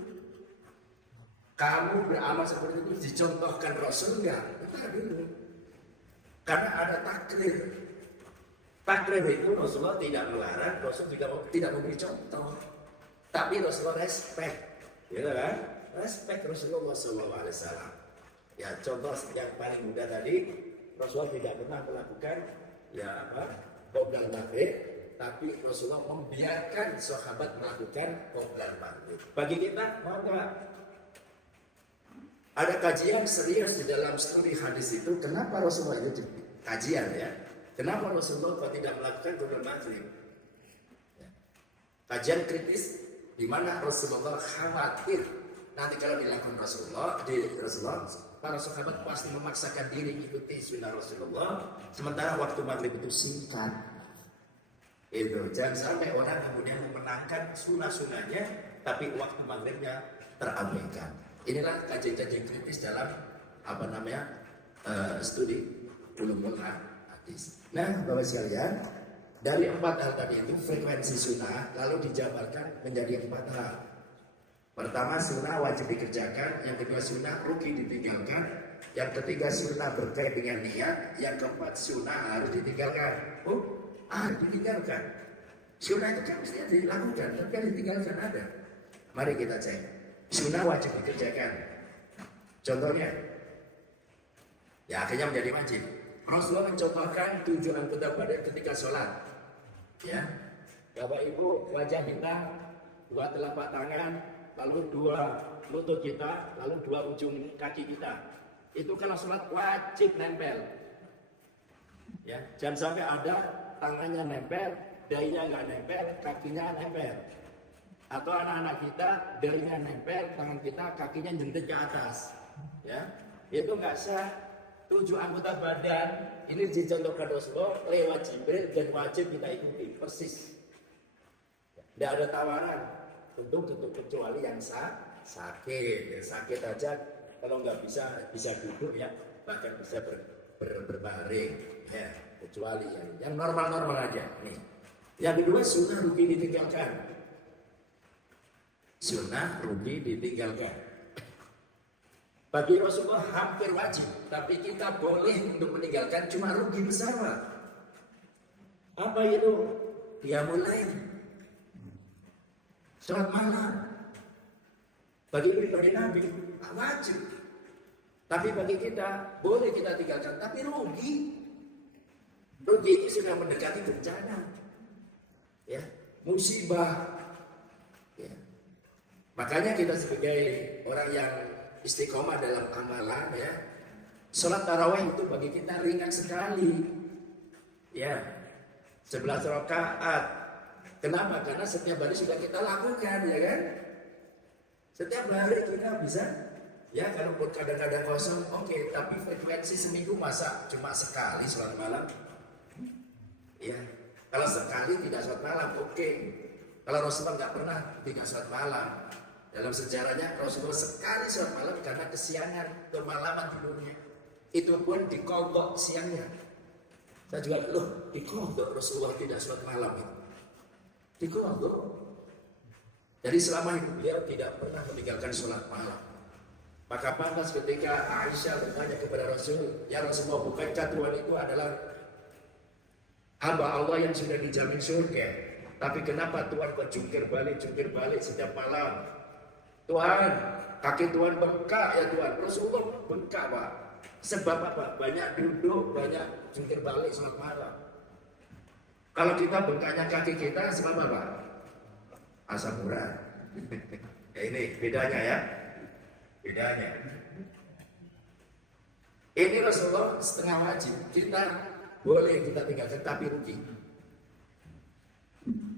Kamu beramal seperti itu dicontohkan Rasul enggak? Entar dulu. Karena ada takrir. Takrir itu Rasulullah tidak melarang, Rasul juga tidak memberi contoh. Tapi Rasulullah respect, gitu kan? Respect Rasulullah SAW. Ya contoh yang paling mudah tadi, Rasulullah tidak pernah melakukan qoblal maghrib, tapi Rasulullah membiarkan sahabat melakukan qoblal maghrib. Bagi kita, mau enggak? Ada kajian serius di dalam studi hadis itu, kenapa Rasulullah itu kajian ya? Kenapa Rasulullah kok tidak melakukan qoblal maghrib? Kajian kritis di mana Rasulullah khawatir nanti kalau dilakukan Rasulullah, para sahabat pasti memaksakan diri mengikuti sunnah Rasulullah, sementara waktu maghrib itu singkat. Itu jangan sampai orang kemudian memenangkan sunnah-sunnahnya, tapi waktu maghribnya terabaikan. Inilah kajian-kajian kritis dalam studi ulumul hadis. Nah, Bapak sekalian, dari 4 hal tadi itu frekuensi sunnah lalu dijabarkan menjadi 4 hal. Pertama, sunnah wajib dikerjakan. Yang kedua, sunnah rugi ditinggalkan. Yang ketiga, sunnah berkait dengan niat. Yang keempat, sunnah harus ditinggalkan. Harus ditinggalkan. Sunnah itu kan mesti dilakukan, tapi yang ditinggalkan ada. Mari kita cek. Sunnah wajib dikerjakan. Contohnya, ya akhirnya menjadi wajib. Rasulullah mencontohkan 7 anggota badan ketika sholat. Ya, Bapak Ibu, wajah kita, 2 telapak tangan, lalu 2 lutut kita, lalu 2 ujung kaki kita. Itu kalau sholat wajib nempel. Ya, jangan sampai ada tangannya nempel, dahinya nggak nempel, kakinya nempel. Atau anak-anak kita, dahinya nempel, tangan kita, kakinya jentik ke atas. Ya, itu nggak sah. 7 anggota badan ini dicontohkan Rasulullah lewat Jibril dan wajib kita ikuti persis. Tidak ada tawaran untuk kecuali yang sakit. Ya, sakit aja kalau nggak bisa duduk ya, bahkan bisa berbaring. Ya, kecuali yang normal-normal aja. Nih. Yang kedua, sunnah rugi ditinggalkan. Sunnah rugi ditinggalkan. Bagi Rasulullah hampir wajib, tapi kita boleh untuk meninggalkan, cuma rugi besar. Apa itu? Dia mulai sholat malam. Bagi pribadi Nabi wajib. Tapi bagi kita boleh kita tinggalkan, tapi rugi. Rugi itu sudah mendekati bencana, ya, musibah. Ya. Makanya kita sebagai orang yang istiqomah dalam amalan, ya, sholat tarawih itu bagi kita ringan sekali, ya, 11 rakaat. Kenapa? Karena setiap hari sudah kita lakukan, ya kan? Setiap hari kita bisa. Ya, kalau buat kadang-kadang kosong, oke, tapi frekuensi seminggu masa cuma sekali sholat malam? Ya, kalau sekali tidak sholat malam, oke. Kalau Rasulullah nggak pernah tidak sholat malam. Dalam sejarahnya Rasulullah sekali sholat malam karena kesiangan, kemalaman tidurnya. Itu pun dikodok siangnya. Saya juga, dikodok Rasulullah tidak sholat malam itu. Dikodok. Jadi selama hidup beliau tidak pernah meninggalkan sholat malam. Maka pantas ketika Aisyah bertanya kepada Rasul, ya Rasulullah, bukankah Tuhan itu adalah hamba Allah yang sudah dijamin surga? Tapi kenapa Tuhan berjungkir balik setiap malam? Tuhan, kaki Tuhan bengkak ya Tuhan. Rasulullah bengkak Pak. Sebab apa? Banyak duduk, banyak jungkir balik sholat malam. Kalau kita bengkaknya kaki kita, sebab apa? Asam urat. Ya ini bedanya ya. Bedanya. Ini Rasulullah setengah wajib. Kita boleh kita tinggalkan tapi rugi.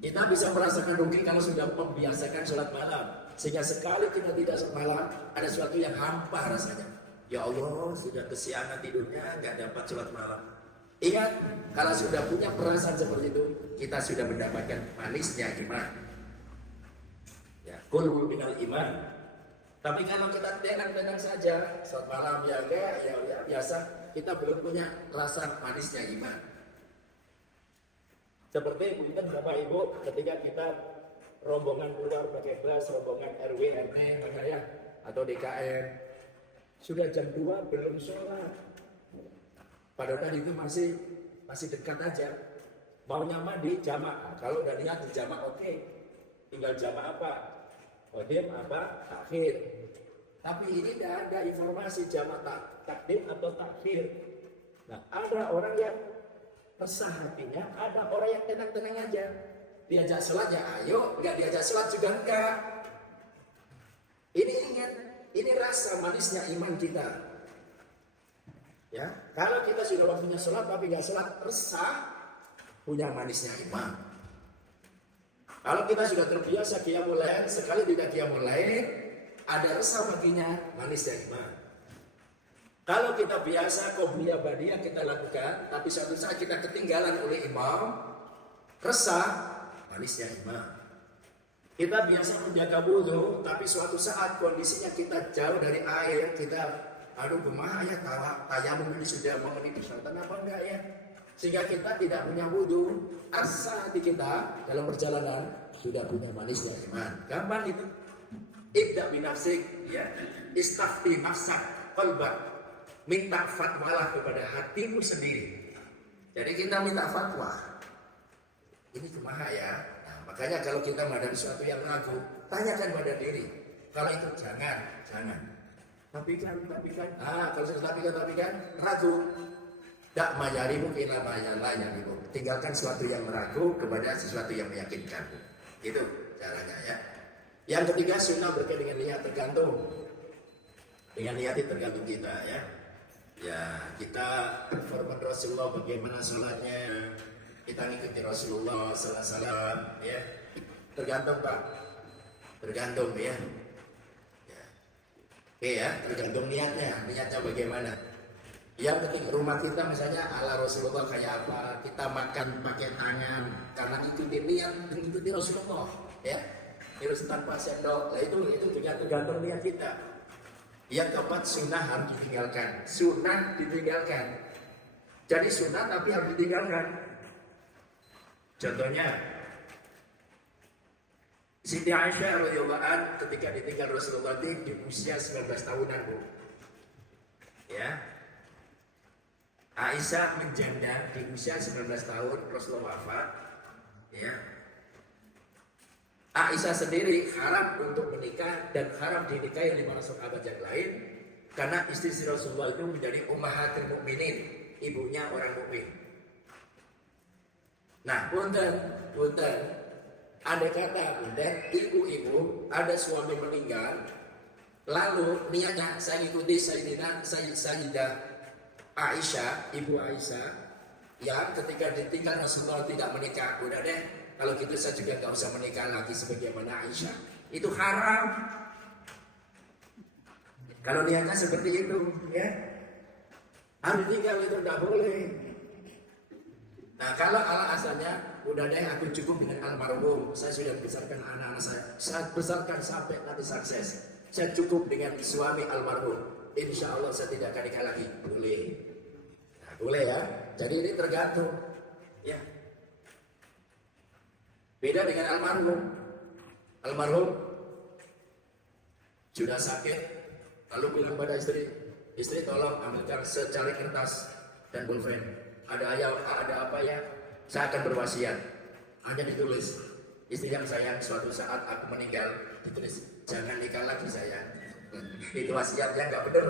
Kita bisa merasakan rugi kalau sudah membiasakan sholat malam. Sehingga sekali kita tidak sholat malam, ada sesuatu yang hampa rasanya. Ya Allah, sudah kesiangan tidurnya, nggak dapat sholat malam. Ingat, kalau sudah punya perasaan seperti itu, kita sudah mendapatkan manisnya iman. Ya, kulul minal iman. Tapi kalau kita tenang-tenang saja, sholat malam ya enggak, ya biasa, kita belum punya rasa manisnya iman. Seperti mungkin Bapak Ibu ketika kita rombongan keluar pakai bus, rombongan RW, RT, ya, atau DKM, sudah jam 2 belum sholat. Padahal itu masih dekat aja. Maunya mandi jamaah. Kalau udah niat di jamaah oke. Tinggal jamaah apa? Qadim apa? Takhir. Tapi ini tidak ada informasi jamaah takdim atau takhir. Nah, ada orang yang resah hatinya, ada orang yang tenang-tenang aja. Diajak sholat ya ayo, nggak diajak sholat juga enggak. Ini ingat, ini rasa manisnya iman kita. Ya, kalau kita sudah waktunya sholat tapi nggak sholat, resah, punya manisnya iman. Kalau kita sudah terbiasa qiyamul lail, sekali tidak qiyamul lail, ada resah baginya, manisnya iman. Kalau kita biasa qobliyah badiyah kita lakukan, tapi suatu saat kita ketinggalan oleh imam, resah, manisnya iman. Kita biasa menjaga wudu, tapi suatu saat kondisinya kita jauh dari air, kita bahaya, tayamum ini sudah memenuhi persyaratan apa enggak ya? Sehingga kita tidak punya wudu, asa hati kita dalam perjalanan sudah punya manisnya iman. Gampang itu. Ibda binafsik, ya. Istafti nafsak qalbak. Minta fatwalah kepada hatimu sendiri. Jadi kita minta fatwa. Ini kumaha ya. Nah, makanya kalau kita menghadapi sesuatu yang ragu, tanyakan pada diri. Kalau itu jangan. Tapi kan. Kalau sudah tapi kan, ragu. Tak mayarimu ila mayarimu. Tinggalkan sesuatu yang meragu kepada sesuatu yang meyakinkan. Itu caranya ya. Yang ketiga, sunnah berkait dengan niat tergantung. Dengan niat itu tergantung kita ya. Ya, kita format Rasulullah bagaimana sholatnya. Kita ngikuti Rasulullah sallallahu alaihi wasallam ya. Tergantung Pak. Tergantung ya. Oke ya, tergantung niatnya. Niatnya bagaimana? Yang penting rumah kita misalnya ala Rasulullah kayak apa, kita makan pakai tangan karena ikuti niat mengikuti Rasulullah ya, terus tanpa sendok. Nah itu juga tergantung niat kita. Yang keempat, sunnah harus ditinggalkan. Jadi sunnah tapi harus ditinggalkan. Contohnya Siti Aisyah radhiyallahu anha ketika ditinggal Rasulullah di usia 19 tahunan Bu ya. Aisyah menjanda di usia 19 tahun Rasulullah wafat ya. Aisyah sendiri haram untuk menikah dan haram dinikahi di mana sahabat yang lain karena istri Rasulullah itu menjadi ummahatul mukminin, ibunya orang mukmin. Nah, punten, ada kata punten, ibu-ibu ada suami meninggal, lalu niatnya saya ikuti Sayyidah Aisyah, ibu Aisyah, yang ketika ditinggal Rasulullah tidak menikah, udah deh. Kalau gitu saya juga gak usah menikah lagi sebagaimana Aisyah. Itu haram. Kalau niatnya seperti itu, ya. Harus tinggal itu gak boleh. Nah, kalau alasannya, udah deh aku cukup dengan almarhum. Saya sudah besarkan anak-anak saya besarkan sampai nanti sukses. Saya cukup dengan suami almarhum. Insya Allah saya tidak akan nikah lagi. Boleh. Nah, boleh ya. Jadi ini tergantung. Ya. Beda dengan almarhum. Almarhum sudah sakit, lalu bilang pada istri tolong ambilkan secari kertas dan pulpen. Ada apa ya? Saya akan berwasiat. Hanya ditulis, istri yang sayang suatu saat aku meninggal, ditulis jangan nikah lagi sayang. Itu wasiatnya nggak benar.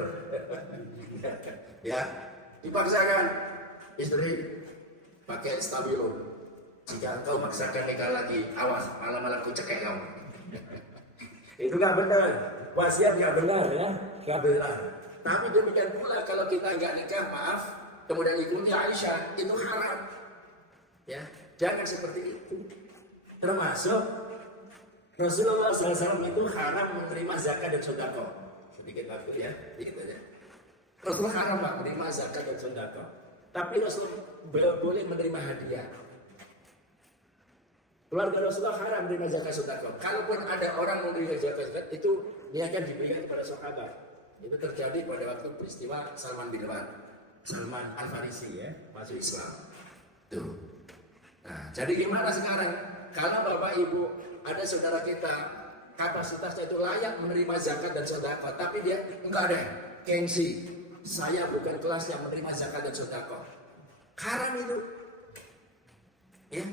Ya, dipaksakan istri pakai stabilo. Jika engkau maksakan nikah lagi, awas malam-malam ku cekek kamu. Itu nggak benar, wasiat nggak benar ya, nggak benar. Tapi demikian pula kalau kita nggak nikah, maaf, kemudian ikuti Aisyah, itu haram. Ya, jangan seperti itu. Termasuk Rasulullah SAW itu haram menerima zakat dan sedekah. Sedikit waktu ya, sedikit aja. Rasulullah haram menerima zakat dan sedekah, tapi Rasulullah boleh menerima hadiah. Keluarga Rasulullah haram menerima zakat sedekah. Kalaupun ada orang menerima zakat itu dia akan diberikan kepada sahabat. Itu terjadi pada waktu peristiwa Salman Al-Farisi ya, masuk Islam. Tuh. Nah, jadi gimana sekarang? Kalau Bapak Ibu ada saudara kita kapasitasnya itu layak menerima zakat dan sedekah, tapi dia enggak ada gengsi. Saya bukan kelas yang menerima zakat dan sedekah. Haram itu. Ya.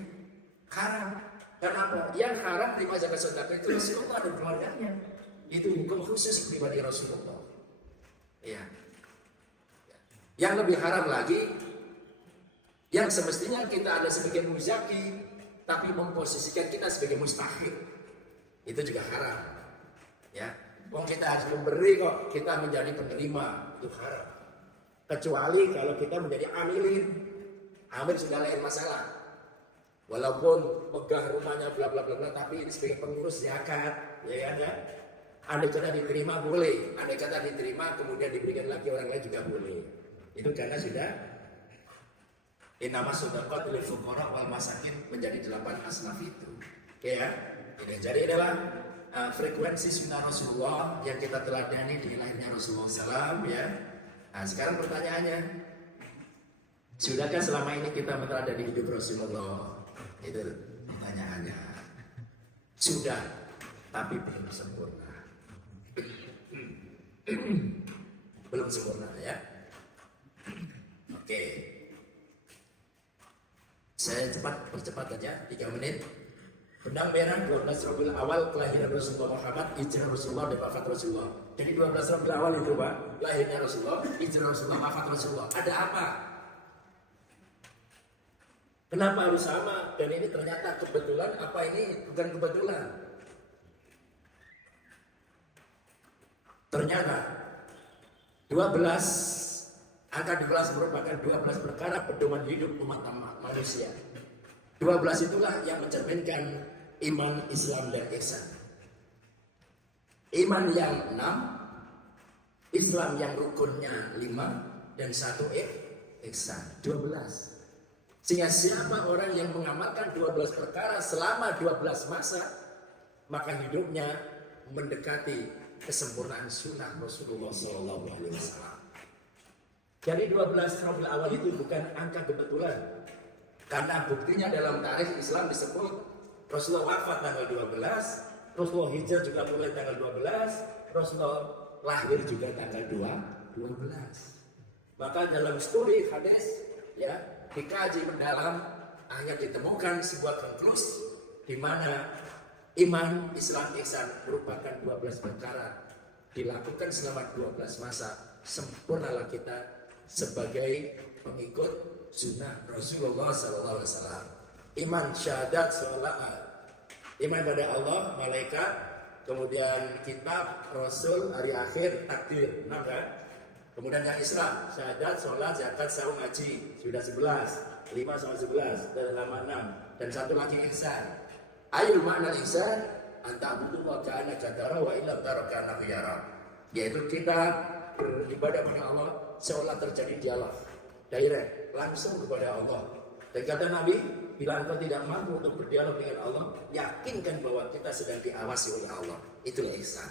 Haram. Kenapa? Yang haram terima zakat sedekah itu Rasulullah dan keluarganya. Itu hukum khusus pribadi Rasulullah. Ya. Yang lebih haram lagi, yang semestinya kita ada sebagai muzaki, tapi memposisikan kita sebagai mustahil, itu juga haram. Ya. Wong kita harus memberi kok, kita menjadi penerima, itu haram. Kecuali kalau kita menjadi amilin, amil sudah lain masalah. Walaupun megah rumahnya bla bla bla bla, tapi ini sebagai pengurus zakat, ya kan ya. Andai kata diterima boleh, andai kata diterima kemudian diberikan lagi orang lain juga boleh. Itu karena sudah innamas shadaqatul lil fuqara wal masakin menjadi 8 asnaf itu. Oke ya. Jadi adalah frekuensi sunnah Rasulullah yang kita teladani di lahirnya Rasulullah SAW ya. Nah, sekarang pertanyaannya, sudahkah selama ini kita meneladani hidup Rasulullah? Itu pertanyaannya. Sudah, tapi belum sempurna. Belum sempurna ya. Oke. Saya percepat aja 3 menit. Benang merah 12 Rabiul Awal kelahiran Rasulullah Muhammad, hijrah Rasulullah dan wafat Rasulullah. Jadi 12 Rabiul Awal itu Pak, lahirnya Rasulullah, hijrah Rasulullah, wafat Rasulullah. Ada apa? Kenapa harus sama? Dan ini ternyata kebetulan, apa ini bukan kebetulan. Ternyata 12, angka 12 merupakan 12 perkara pedoman hidup umat manusia. 12 itulah yang mencerminkan iman, Islam, dan ihsan. Iman yang 6, Islam yang rukunnya 5, dan 1 ihsan, 12. Sehingga siapa orang yang mengamalkan 12 perkara selama 12 masa, maka hidupnya mendekati kesempurnaan sunnah Rasulullah SAW. Jadi 12 Rabiul Awal itu bukan angka kebetulan. Karena buktinya dalam tarikh Islam disebut Rasulullah wafat tanggal 12, Rasulullah hijrah juga mulai tanggal 12, Rasulullah lahir juga tanggal 12. Maka dalam studi hadis ya dikaji mendalam, akhirnya ditemukan sebuah konklusi di mana Iman, Islam, ihsan merupakan 12 perkara dilakukan selama 12 masa. Sempurnalah kita sebagai pengikut sunnah Rasulullah SAW. Iman, syahadat, sholat, iman pada Allah, malaikat, kemudian kitab, Rasul, hari akhir, takdir, 6 kan? Kemudian yang Islam, syahadat, sholat, zakat, saum, haji, sudah 11, 5 sama 11, dan 6, dan satu lagi ihsan. Ayul makna ihsan, anta'budu wa ka'annaka tarahu wa illam tara ka'annaka yarah. Yaitu kita beribadah pada Allah seolah terjadi dialog direct, langsung kepada Allah. Dan kata Nabi, bila engkau tidak mampu untuk berdialog dengan Allah, yakinkan bahwa kita sedang diawasi oleh Allah. Itulah ihsan.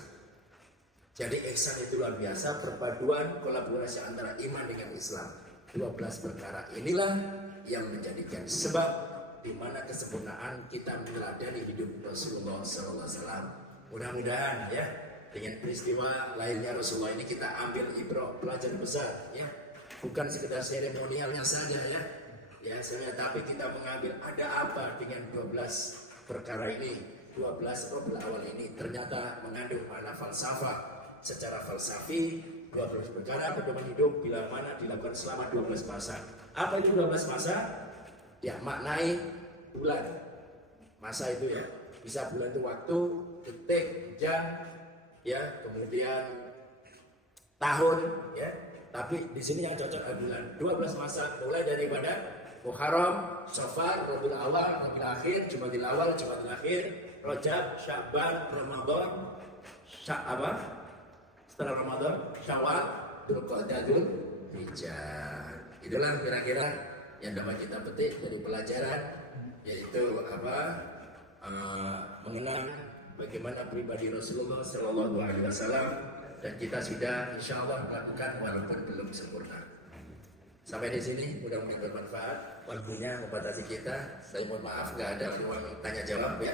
Jadi ihsan itu luar biasa, perpaduan kolaborasi antara iman dengan Islam. 12 perkara inilah yang menjadikan sebab di mana kesempurnaan kita meneladani hidup Rasulullah SAW. Mudah-mudahan ya, dengan peristiwa lahirnya Rasulullah ini kita ambil ibrah, pelajaran besar ya. Bukan sekedar seremonialnya saja ya. Ya, tapi kita mengambil ada apa dengan 12 perkara ini. 12 Rabiul Awal ini ternyata mengandung makna falsafah. Secara falsafi, 12 perkara pedoman hidup bila mana dilakukan selama 12 masa. Apa itu 12 masa? Ya, maknai bulan. Masa itu ya, bisa bulan itu waktu, detik, jam, ya, kemudian tahun, ya. Tapi di sini yang cocok adalah bulan. 12 masa mulai daripada Muharram, Safar, Rabiul Awal, Rabiul Akhir, Jumadil Awal, Jumadil Akhir, Rajab, Sya'ban, Ramadan, setelah Ramadan, Syawal, Dzulqa'dah, Dzulhijjah. Itulah kira-kira yang dapat kita petik dari pelajaran, yaitu mengenal bagaimana pribadi Rasulullah SAW, dan kita sudah insya Allah melakukan walaupun belum sempurna. Sampai di sini mudah-mudahan bermanfaat. Waktunya membatasi kita. Saya mohon maaf nggak ada ruang tanya jawab ya.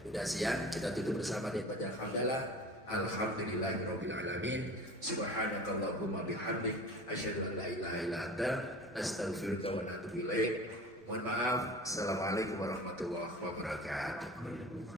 Sudah siang, kita tutup bersama dengan baca hamdalah. Alhamdulillahirabbil alamin. Subhanakallahumma bihamdik asyhadu an la ilaha illa anta astaghfiruka wa atubu ilaik. Mohon maaf. Assalamualaikum warahmatullahi wabarakatuh.